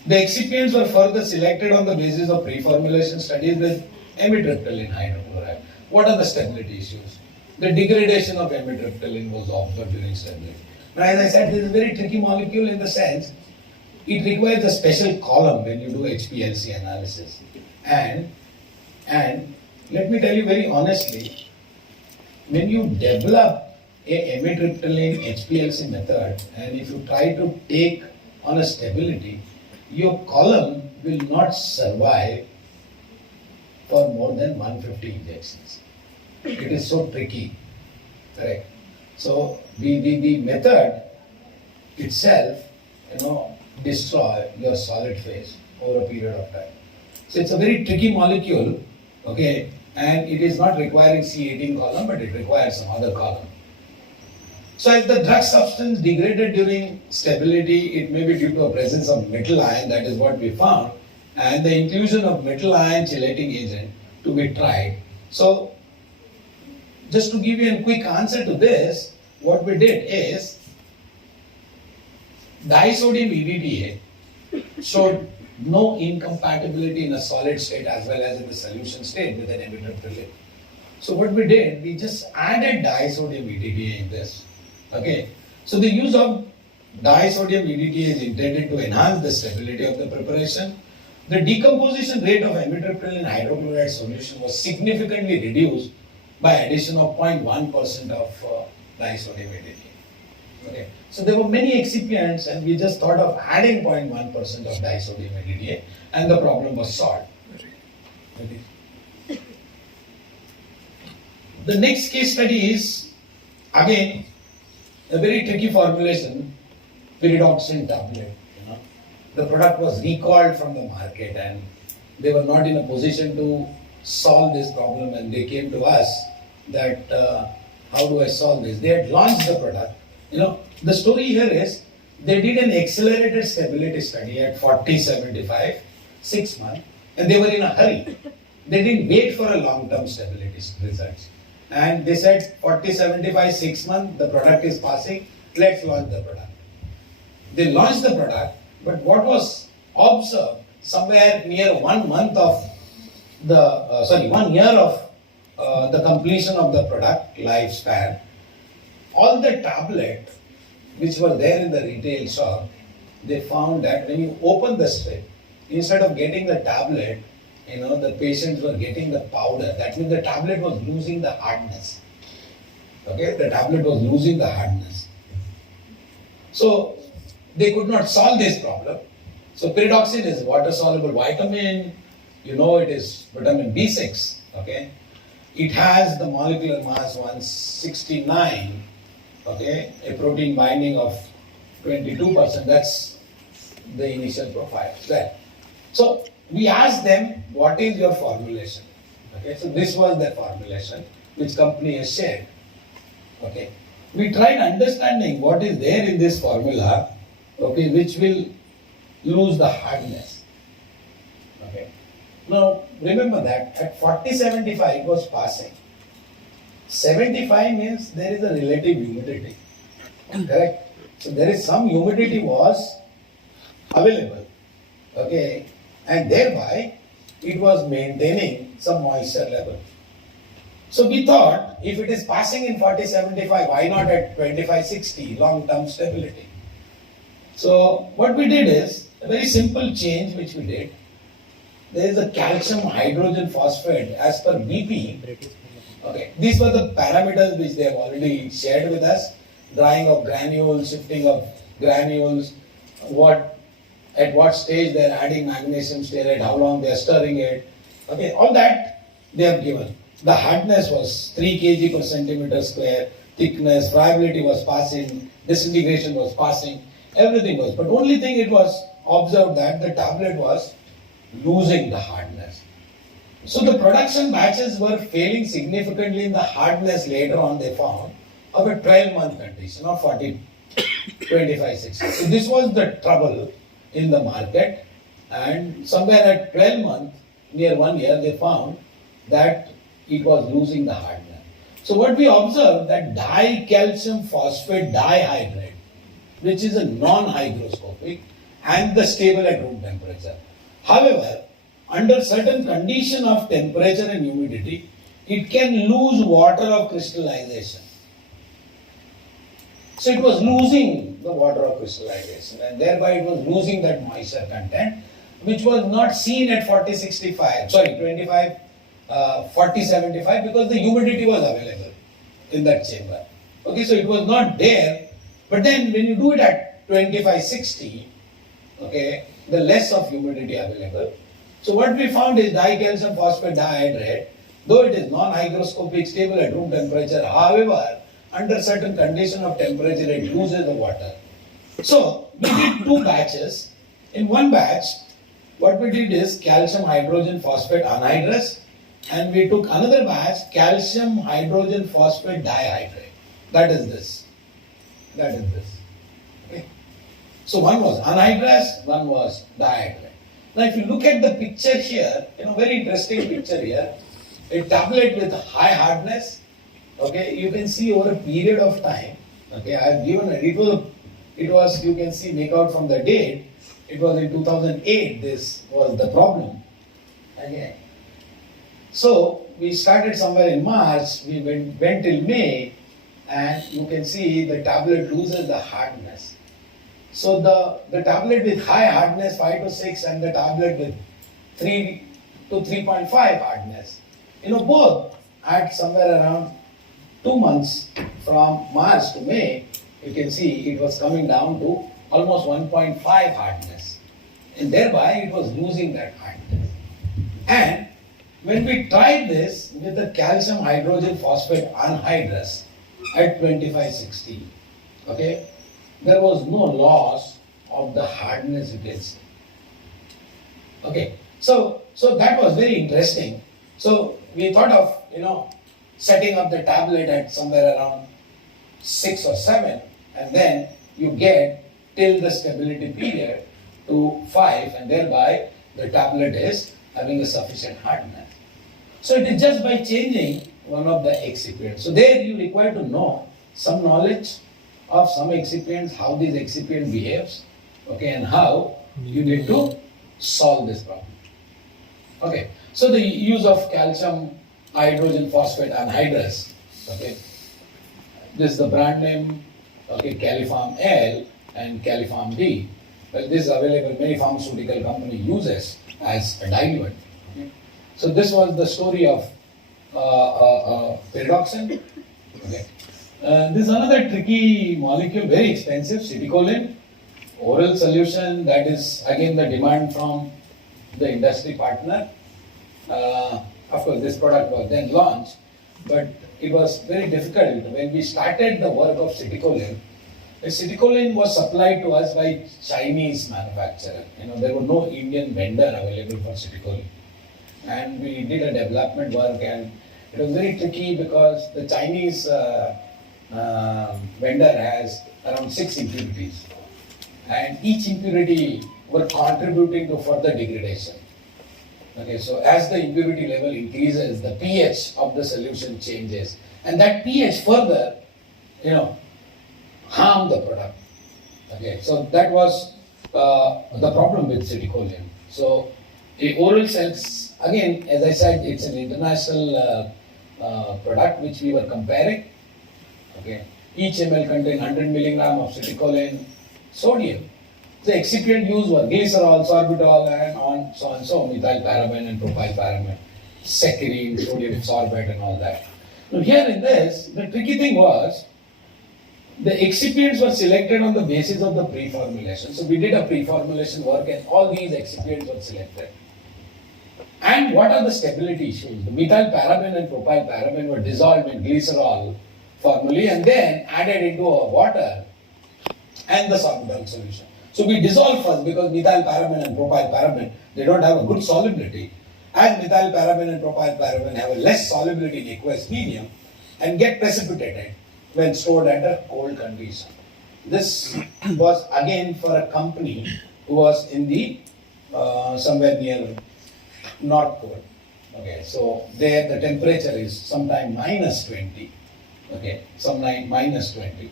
The excipients were further selected on the basis of pre-formulation studies with amitriptyline hydrochloride. What are the stability issues? The degradation of amitriptyline was observed during stability. Now, as I said, this is a very tricky molecule in the sense it requires a special column when you do HPLC analysis. And let me tell you very honestly, when you develop a amitriptyline HPLC method, and if you try to take on a stability, your column will not survive for more than 150 injections. It is so tricky, correct? So the method itself, destroy your solid phase over a period of time. So it's a very tricky molecule, okay, and it is not requiring C18 column, but it requires some other column. So as the drug substance degraded during stability, it may be due to a presence of metal ion, that is what we found, and the inclusion of metal ion chelating agent to be tried. So just to give you a quick answer to this, what we did is disodium EDTA showed no incompatibility in a solid state as well as in the solution state with an amitriptyline. So what we did, we just added disodium EDTA in this. Okay, so the use of disodium EDTA is intended to enhance the stability of the preparation. The decomposition rate of amitriptyline hydrochloride solution was significantly reduced by addition of 0.1% of disodium EDTA. Okay, so there were many excipients, and we just thought of adding 0.1% of disodium EDTA, and the problem was solved. Okay. The next case study is again a very tricky formulation, pyridoxine tablet. The product was recalled from the market, and they were not in a position to solve this problem, and they came to us that how do I solve this? They had launched the product. The story here is they did an accelerated stability study at 40-75, 6 months, and they were in a hurry. They didn't wait for a long-term stability results. And they said 40-75, 6 months, the product is passing, let's launch the product. They launched the product, but what was observed somewhere near 1 month of 1 year of the completion of the product lifespan, all the tablets which were there in the retail shop, they found that when you open the strip, instead of getting the tablet, the patients were getting the powder. That means the tablet was losing the hardness. Okay, the tablet was losing the hardness. So they could not solve this problem. So pyridoxine is water-soluble vitamin. It is vitamin B6. Okay, it has the molecular mass 169. Okay, a protein binding of 22%. That's the initial profile. Right. So we asked them, what is your formulation? Okay, so this was the formulation which company has shared. Okay, we tried understanding what is there in this formula, okay, which will lose the hardness. Okay, now remember that at 40-75 it was passing. 75 means there is a relative humidity, correct? So there is some humidity was available, okay, and thereby it was maintaining some moisture level. So we thought if it is passing in 40-75, why not at 25-60, long-term stability? So what we did is a very simple change which we did. There is a calcium hydrogen phosphate as per BP. Okay, these were the parameters which they have already shared with us. Drying of granules, shifting of granules, at what stage they are adding magnesium stearate, how long they are stirring it. Okay, all that they have given. The hardness was 3 kg per centimeter square, thickness, friability was passing, disintegration was passing, everything was. But only thing it was observed that the tablet was losing the hardness. So the production batches were failing significantly in the hardness later on they found of a 12-month condition of 40, 25, 60. So this was the trouble in the market, and somewhere at 12 months, near 1 year, they found that it was losing the hardness. So what we observed that dicalcium phosphate dihydrate, which is a non-hygroscopic and the stable at room temperature. However, under certain condition of temperature and humidity, it can lose water of crystallization. So it was losing the water of crystallization, and thereby it was losing that moisture content, which was not seen at 40-65, sorry, 25, 40-75, because the humidity was available in that chamber. Okay, so it was not there, but then when you do it at 25-60, okay, the less of humidity available. So what we found is dicalcium phosphate dihydrate, though it is non-hygroscopic, stable at room temperature, however, under certain condition of temperature, it loses the water. So we did 2 batches. In one batch, what we did is calcium hydrogen phosphate anhydrous, and we took another batch, calcium hydrogen phosphate dihydrate. That is this. That is this. Okay. So one was anhydrous, one was dihydrate. Now if you look at the picture here, very interesting picture here, a tablet with high hardness. Okay, you can see over a period of time. Okay, I have given it was you can see make out from the date. It was in 2008. This was the problem. Okay, so we started somewhere in March. We went till May, and you can see the tablet loses the hardness. So the tablet with high hardness 5 to 6 and the tablet with 3 to 3.5 hardness, both at somewhere around 2 months from March to May, you can see it was coming down to almost 1.5 hardness, and thereby it was losing that hardness. And when we tried this with the calcium hydrogen phosphate anhydrous at 25-60, okay, there was no loss of the hardness, you can see. Okay, so that was very interesting. So we thought of setting up the tablet at somewhere around 6 or 7, and then you get till the stability period to 5, and thereby the tablet is having a sufficient hardness. So it is just by changing one of the excipients. So there you require to know some knowledge of some excipients, how this excipient behaves, okay, and how you need to solve this problem. Okay, so the use of calcium hydrogen phosphate anhydrous, okay, this is the brand name, okay, Califarm L and Califarm D. Well, this is available, many pharmaceutical company uses as a diluent. Okay. So this was the story of pyridoxine. Okay. This is another tricky molecule, very expensive, citicoline, oral solution, that is again the demand from the industry partner. Of course, this product was then launched, but it was very difficult. When we started the work of citicoline, the citicoline was supplied to us by Chinese manufacturer. There was no Indian vendor available for citicoline. and we did a development work, and it was very tricky because the Chinese vendor has around 6 impurities, and each impurity were contributing to further degradation. Okay, so as the impurity level increases, the pH of the solution changes, and that pH further, harm the product. Okay, so that was the problem with ceticoline. So the oral cells, again, as I said, it's an international product which we were comparing. Okay, each ml contained 100 milligram of ceticoline sodium. The excipient used were glycerol, sorbitol, and so methyl paraben and propyl paraben, saccharine, sodium sorbate, and all that. Now here in this, the tricky thing was, the excipients were selected on the basis of the pre-formulation. So we did a pre-formulation work, and all these excipients were selected. And what are the stability issues? The methyl paraben and propyl paraben were dissolved in glycerol formulae and then added into a water and the sorbitol solution. So we dissolve first because methyl paraben and propyl paraben, they don't have a good solubility. As methyl paraben and propyl paraben have a less solubility in aqueous medium and get precipitated when stored under cold condition. This was again for a company who was in the somewhere near North Pole. Okay, so there the temperature is sometime -20. Okay, sometime -20.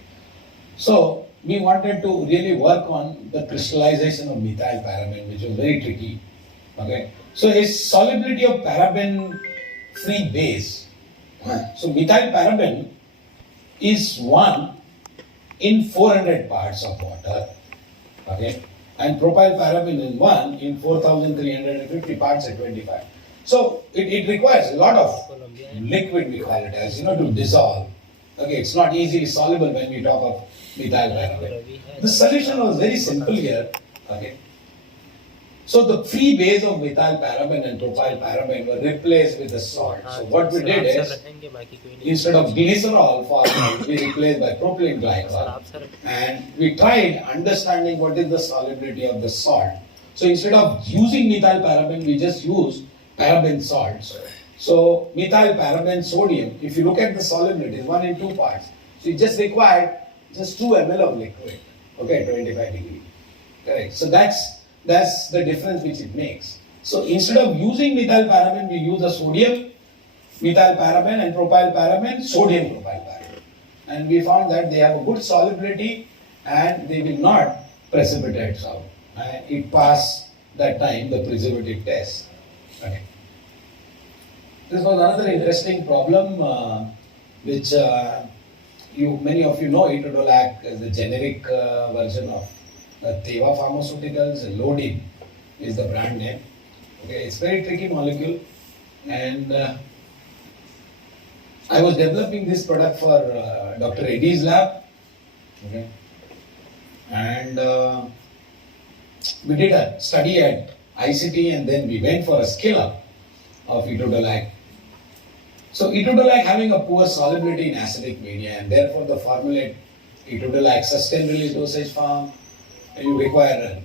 So we wanted to really work on the crystallization of methyl paraben, which was very tricky. Okay, so a solubility of paraben-free base. So methyl paraben is 1 in 400 parts of water. Okay, and propyl paraben is 1 in 4,350 parts at 25. So it requires a lot of liquid, we call it as, to dissolve. Okay, it's not easily soluble when we talk of methyl paraben. The solution was very simple here. Okay, so the free base of methyl paraben and propyl paraben were replaced with the salt. So what we did is, instead of glycerol formula, we replaced by propylene glycol, and we tried understanding what is the solubility of the salt. So instead of using methyl paraben, we just used paraben salts. So methyl paraben sodium, if you look at the solubility, is 1 in 2 parts. So it just required just 2 ml of liquid, okay, 25 degree. Correct. So that's the difference which it makes. So instead of using methyl paraben, we use a sodium methyl paraben and propyl paraben, sodium propyl paraben. And we found that they have a good solubility and they will not precipitate out. It passed that time the preservative test. Okay. This was another interesting problem which many of you know. Etodolac is the generic version of Teva Pharmaceuticals. Lodin is the brand name. Okay, it's a very tricky molecule, and I was developing this product for Dr. Reddy's lab. Okay, and we did a study at ICT, and then we went for a scale-up of Etodolac. So Etodolac having a poor solubility in acidic media, and therefore the formulate Etodolac sustained release dosage form, you require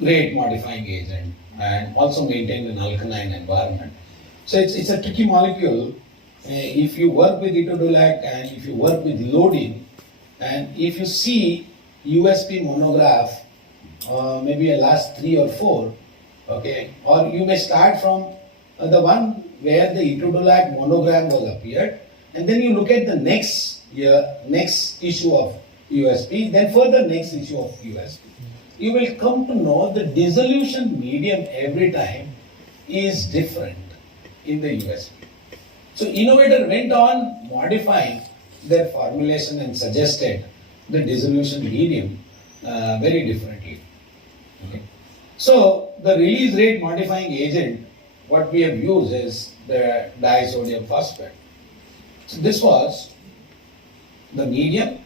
a rate modifying agent and also maintain an alkaline environment. So it's a tricky molecule. If you work with Etodolac and if you work with Lodin, and if you see USP monograph, maybe a last 3 or 4, okay, or you may start from the one where the Etodolac monogram was appeared, and then you look at the next issue of USP, then further next issue of USP. You will come to know the dissolution medium every time is different in the USP. So innovator went on modifying their formulation and suggested the dissolution medium very differently. Okay. So the release rate modifying agent, what we have used is the disodium phosphate. So this was the medium,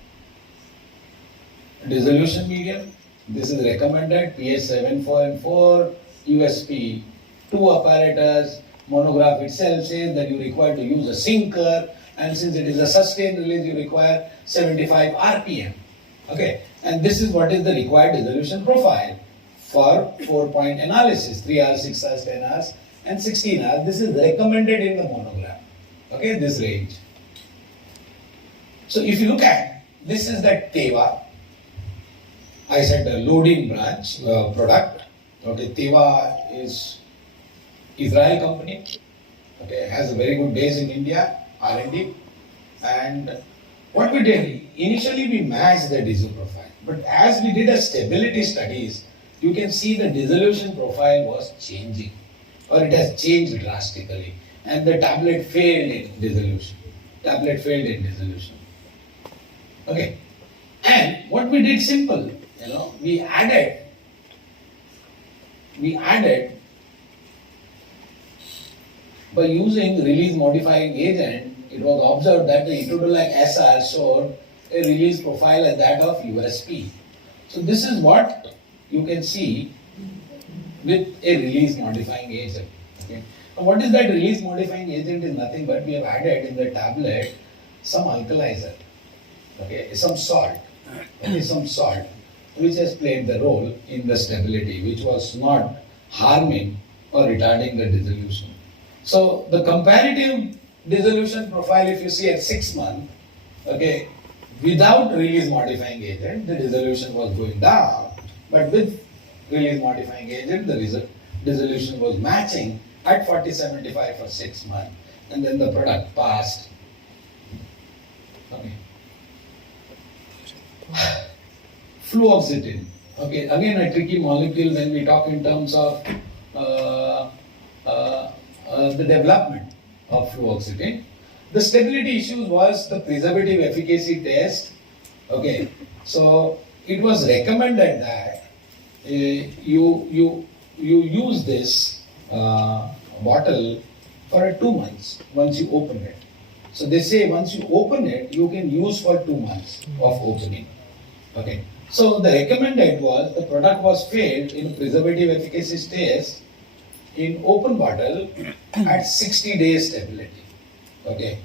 dissolution medium. This is recommended pH 7.4, USP 2 apparatus. Monograph itself says that you require to use a sinker, and since it is a sustained release, you require 75 RPM. Okay, and this is what is the required dissolution profile for 4-point analysis, 3 hours, 6 hours, 10 hours, and 16 hours. This is recommended in the monogram. Okay, this range. So if you look at, this is the Teva. I said the loading branch product. Okay, Teva is Israel company. Okay, has a very good base in India, R&D. And what we did, initially we matched the dissolution profile. But as we did a stability studies, you can see the dissolution profile was changing, or it has changed drastically. And the tablet failed in dissolution. Tablet failed in dissolution. Okay. And what we did simple, we added by using release modifying agent, it was observed that the etodolac SR showed a release profile as that of USP. So this is what you can see with a release modifying agent. Okay. Now what is that release modifying agent is nothing but we have added in the tablet some alkalizer, okay, some salt, which has played the role in the stability, which was not harming or retarding the dissolution. So the comparative dissolution profile, if you see at 6 months, okay, without release modifying agent, the dissolution was going down, but with release modifying agent, the dissolution was matching at 40-75 for 6 months, and then the product passed. Okay. Fluoxetine. Okay, again a tricky molecule when we talk in terms of the development of fluoxetine. The stability issues was the preservative efficacy test. Okay, so it was recommended that you use this bottle for 2 months once you open it. So they say once you open it, you can use for 2 months of opening. Okay. So the recommended was the product was failed in preservative efficacy test in open bottle at 60 days stability. Okay.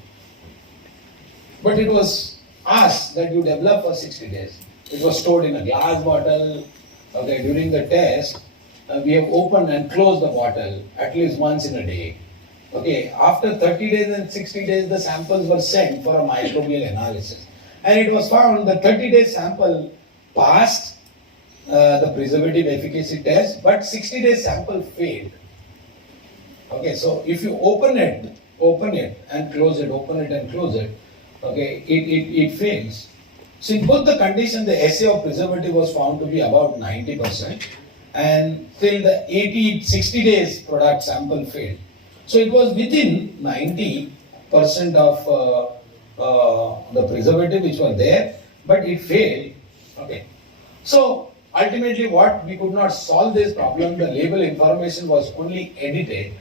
But it was asked that you develop for 60 days. It was stored in a glass bottle. Okay. During the test, we have opened and closed the bottle at least once in a day. Okay. After 30 days and 60 days, the samples were sent for a microbial analysis. And it was found the 30-day sample passed the preservative efficacy test, but 60-day sample failed. Okay, so if you open it and close it, open it and close it, okay, it fails. So in both the conditions, the assay of preservative was found to be about 90%, and till the 60 days product sample failed. So it was within 90% of the preservative which were there, but it failed. Okay. So ultimately what we could not solve this problem, the label information was only edited.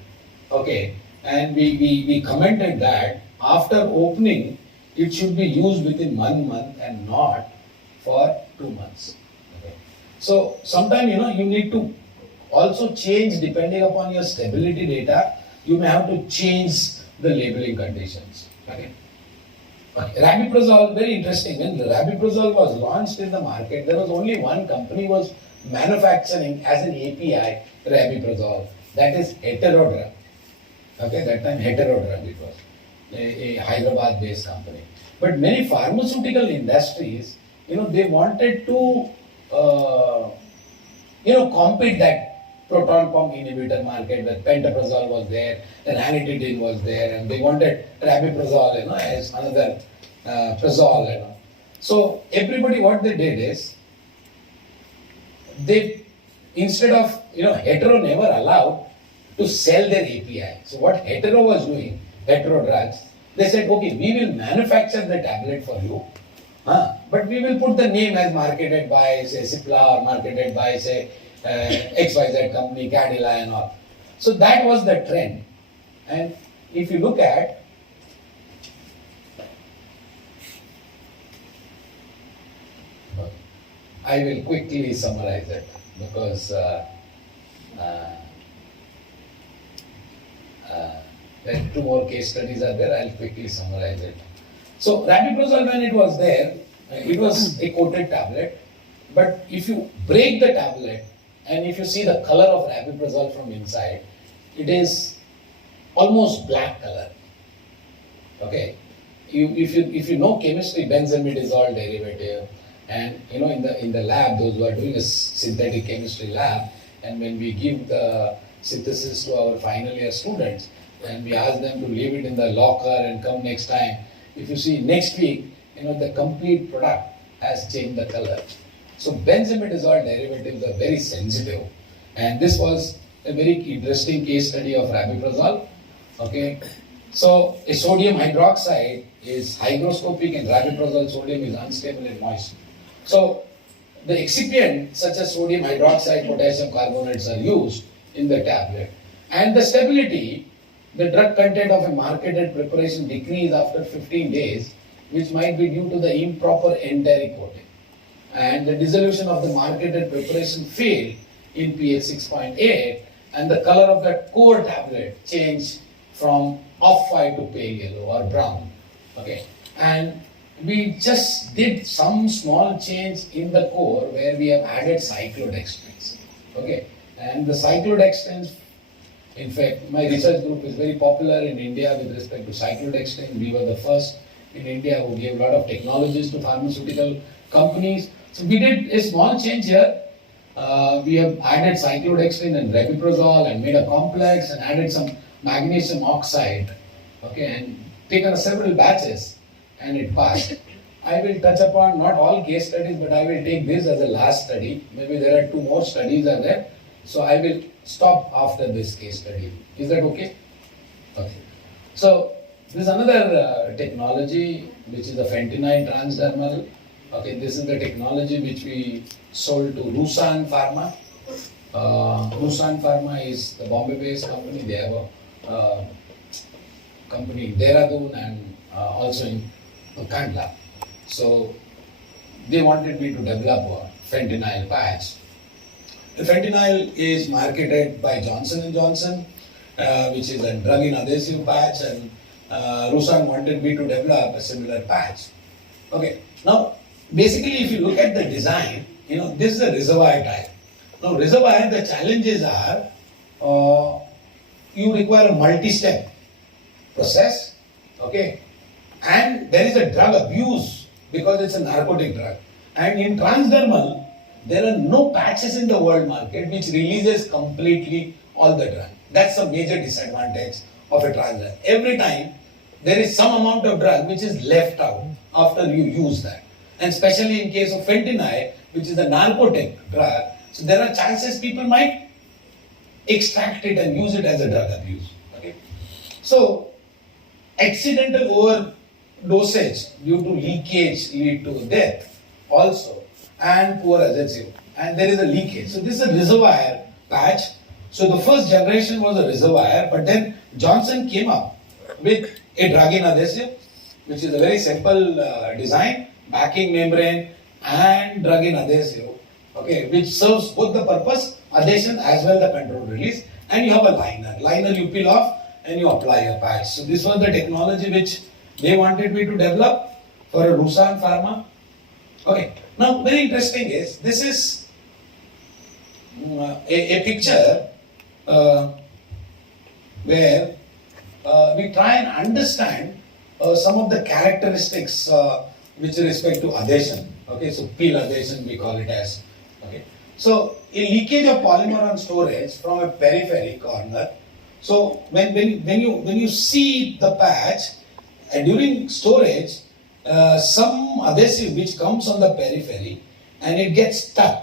Okay. And we commented that after opening, it should be used within 1 month and not for 2 months. Okay. So sometimes you need to also change depending upon your stability data. You may have to change the labeling conditions. Okay. Rabiprazole, very interesting. When the rabiprazole was launched in the market, there was only one company was manufacturing as an API rabiprazole. That is Heterodrug. Okay, that time Heterodrug it was a Hyderabad-based company. But many pharmaceutical industries, they wanted to, compete that proton pump inhibitor market where pantoprazole was there, then ranitidine was there, and they wanted rabiprazole, as another prazole, So everybody, what they did is, they instead of Hetero never allowed to sell their API. So what Hetero was doing, Hetero drugs, they said, okay, we will manufacture the tablet for you, but we will put the name as marketed by say Cipla or marketed by say XYZ company, Cadila and all. So that was the trend. And if you look at, I will quickly summarize it because there 2 more case studies are there. I'll quickly summarize it. So rabiprazole, when it was there, it was a coated tablet. But if you break the tablet and if you see the color of rabiprazole from inside, it is almost black color. Okay, if you know chemistry, benzimidazole derivative, and in the lab, those who are doing a synthetic chemistry lab, and when we give the synthesis to our final year students, and we ask them to leave it in the locker and come next time, if you see next week, the complete product has changed the color. So benzimidazole derivatives are very sensitive, and this was a very interesting case study of rabiprazole. Okay, so a sodium hydroxide is hygroscopic and rabiprazole sodium is unstable in moist. So the excipient such as sodium hydroxide, potassium carbonates are used in the tablet, and the stability, the drug content of a marketed preparation decrease after 15 days, which might be due to the improper enteric coating, and the dissolution of the marketed preparation failed in pH 6.8, and the color of that core tablet changed from off-white to pale yellow or brown. Okay, and we just did some small change in the core where we have added cyclodextrins. Okay, and the cyclodextrins, in fact, my research group is very popular in India with respect to cyclodextrin. We were the first in India who gave a lot of technologies to pharmaceutical companies. So we did a small change here. We have added cyclodextrin and rabiprazole and made a complex and added some magnesium oxide. Okay, and taken several batches and it passed. I will touch upon not all case studies, but I will take this as a last study. Maybe there are 2 more studies are there. So I will stop after this case study. Is that okay? Okay. So this is another technology which is the fentanyl transdermal. Okay, this is the technology which we sold to Rusan Pharma. Rusan Pharma is the Bombay-based company. They have a company in Dehradun and also in Kandla. So they wanted me to develop a fentanyl patch. The fentanyl is marketed by Johnson & Johnson, which is a drug in adhesive patch, and Rusan wanted me to develop a similar patch. Okay, now basically if you look at the design, this is a reservoir type. Now reservoir, the challenges are, you require a multi-step process, okay, and there is a drug abuse because it's a narcotic drug. And in transdermal, there are no patches in the world market which releases completely all the drug. That's a major disadvantage of a transdermal. Every time there is some amount of drug which is left out after you use that. And especially in case of fentanyl, which is a narcotic drug, so there are chances people might extract it and use it as a drug abuse. Okay? So accidental overdosage due to leakage lead to death also, and poor adhesive, and there is a leakage. So this is a reservoir patch. So the first generation was a reservoir, but then Johnson came up with a drug-in adhesive, which is a very simple design, backing membrane and drug-in adhesive, okay, which serves both the purpose, adhesion as well the control release, and you have a liner. Liner you peel off and you apply a patch. So this was the technology which they wanted me to develop for a Rusan Pharma. Okay, now very interesting is, this is a picture where we try and understand some of the characteristics with respect to adhesion. Okay, so peel adhesion we call it as. Okay, so a leakage of polymer on storage from a periphery corner. So when you see the patch during storage, some adhesive which comes on the periphery and it gets stuck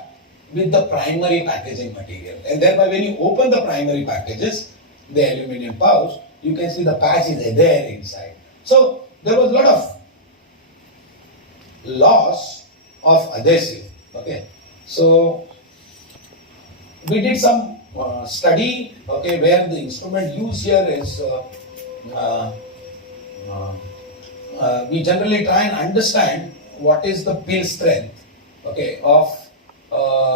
with the primary packaging material, and thereby when you open the primary packages, the aluminum pouch, you can see the patch is there inside. So there was a lot of loss of adhesive. Okay, so we did some study, okay, where the instrument used here is we generally try and understand what is the peel strength, okay, of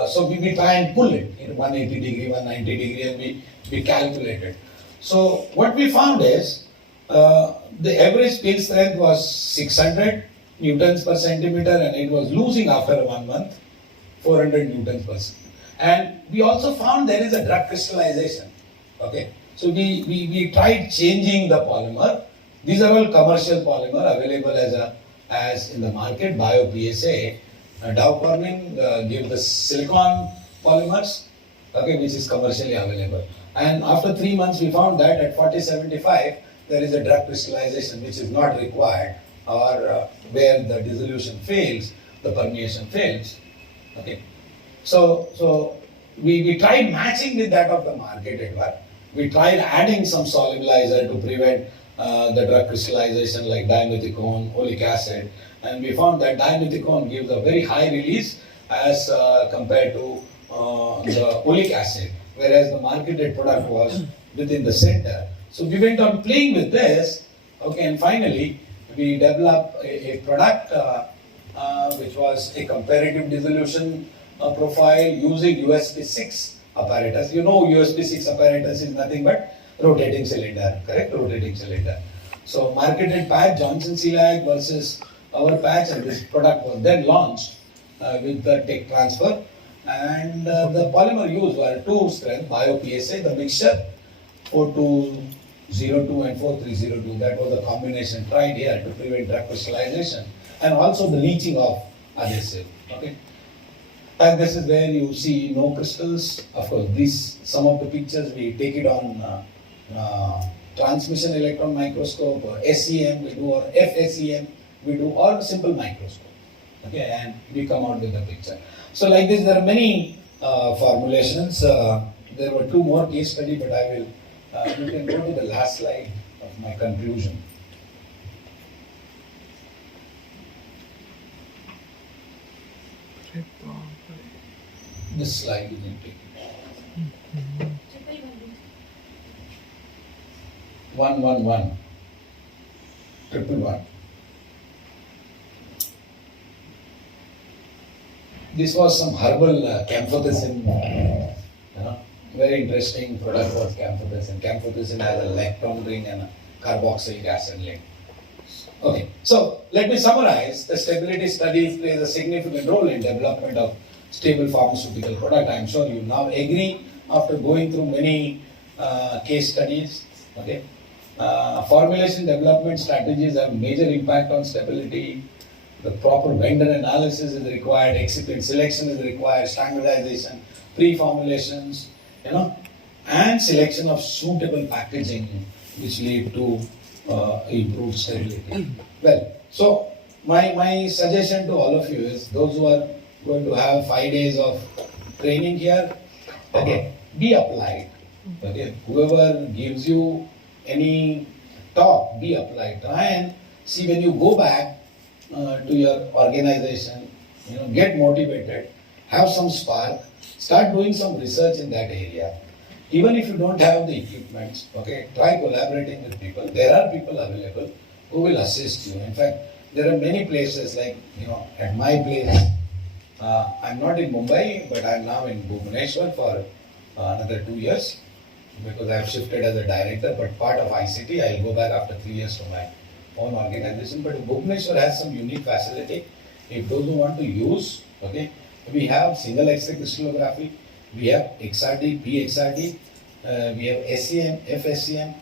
so we try and pull it in 180 degree, 190 degree, and we calculate it. So what we found is the average peel strength was 600 newtons per centimeter, and it was losing after 1 month 400 newtons per centimeter. And we also found there is a drug crystallization. Okay, So we tried changing the polymer. These are all commercial polymer available as in the market. Bio-PSA, Dow Corning give the silicon polymers, okay, which is commercially available. And after 3 months, we found that at 4075 there is a drug crystallization which is not required, or where the dissolution fails, the permeation fails. Okay, so we tried matching with that of the market, Edward. We tried adding some solubilizer to prevent the drug crystallization like dimethicone, oleic acid, and we found that dimethicone gives a very high release as compared to the oleic acid, whereas the marketed product was within the center. So we went on playing with this, okay, and finally we developed a product which was a comparative dissolution profile using USB-6 apparatus. You know, USB-6 apparatus is nothing but rotating cylinder, correct? Rotating cylinder. So marketed patch, Johnson Sealag versus our patch, and this product was then launched with the tech transfer. And the polymer used were 2 strength Bio-PSA, the mixture 4202 and 4302. That was the combination tried here to prevent drug crystallization and also the leaching of adhesive. Okay. And this is where you see no crystals. Of course, these some of the pictures we take it on transmission electron microscope, or SEM we do, or FSEM we do, or simple microscope. Okay, and we come out with the picture. So like this, there are many formulations. There were 2 more case study, but I will. You can go to the last slide of my conclusion. This slide you can take it. 111. 111. This was some herbal camphothecin, very interesting product was camphothecin. Camphothecin has a lactone ring and a carboxylic acid link. Okay, so let me summarize. The stability studies plays a significant role in development of stable pharmaceutical product. I am sure you now agree after going through many case studies. Okay, formulation development strategies have major impact on stability. The proper vendor analysis is required, excipient selection is required, standardization, pre-formulations, and selection of suitable packaging which lead to improved stability. Well, so my suggestion to all of you is those who are going to have 5 days of training here, okay, be applied. Okay, whoever gives you any talk, be applied. Try and see when you go back to your organization, get motivated, have some spark, start doing some research in that area. Even if you don't have the equipment, okay, try collaborating with people. There are people available who will assist you. In fact, there are many places like, at my place, I'm not in Mumbai, but I'm now in Bhubaneswar for another 2 years because I've shifted as a director, but part of ICT, I'll go back after 3 years to my own organization. But Bhubaneswar has some unique facility. If those who want to use, okay, we have single X-ray crystallography, we have XRD, PXRD, we have SEM, FSEM,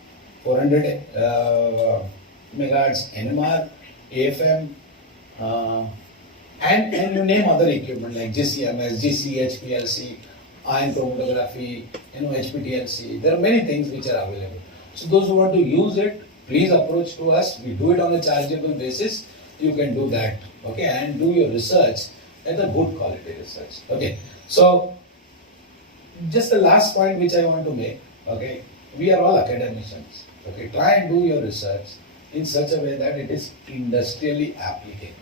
400 megahertz NMR, AFM, and you name other equipment like GCMS, GC, HPLC, ion chromatography, HPTLC. There are many things which are available. So those who want to use it, please approach to us. We do it on a chargeable basis. You can do that, okay, and do your research at a good quality research. Okay, so just the last point which I want to make, okay, we are all academicians. Okay, try and do your research in such a way that it is industrially applicable.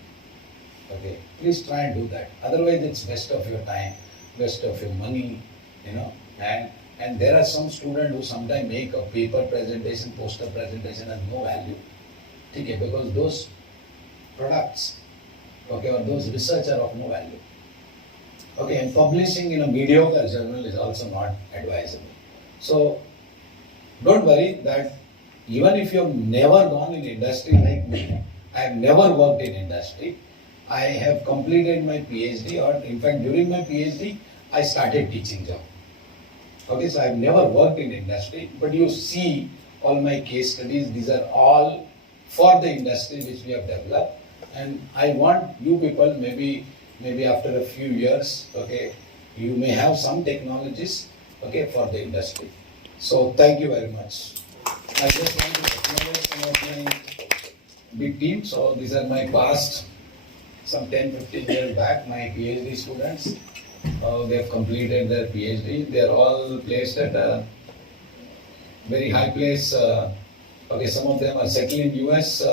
Okay, please try and do that. Otherwise, it's waste of your time, waste of your money, and there are some students who sometimes make a paper presentation, poster presentation has no value. Okay, because those products, okay, or those research are of no value. Okay, and publishing in a mediocre journal is also not advisable. So, don't worry that even if you have never gone in industry like me, I have never worked in industry. I have completed my PhD, or in fact during my PhD, I started teaching job. Okay, so I've never worked in industry, but you see all my case studies, these are all for the industry which we have developed. And I want you people, maybe after a few years, okay, you may have some technologies, okay, for the industry. So thank you very much. I just want to acknowledge some of my big team. So these are my past, some 10-15 years back, my PhD students. They have completed their PhD. They are all placed at a very high place. Okay, some of them are settled in US,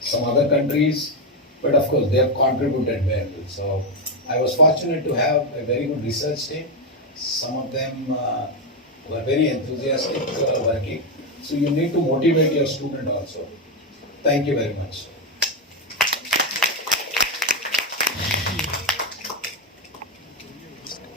some other countries, but of course they have contributed well. So I was fortunate to have a very good research team. Some of them were very enthusiastic working. So you need to motivate your student also. Thank you very much.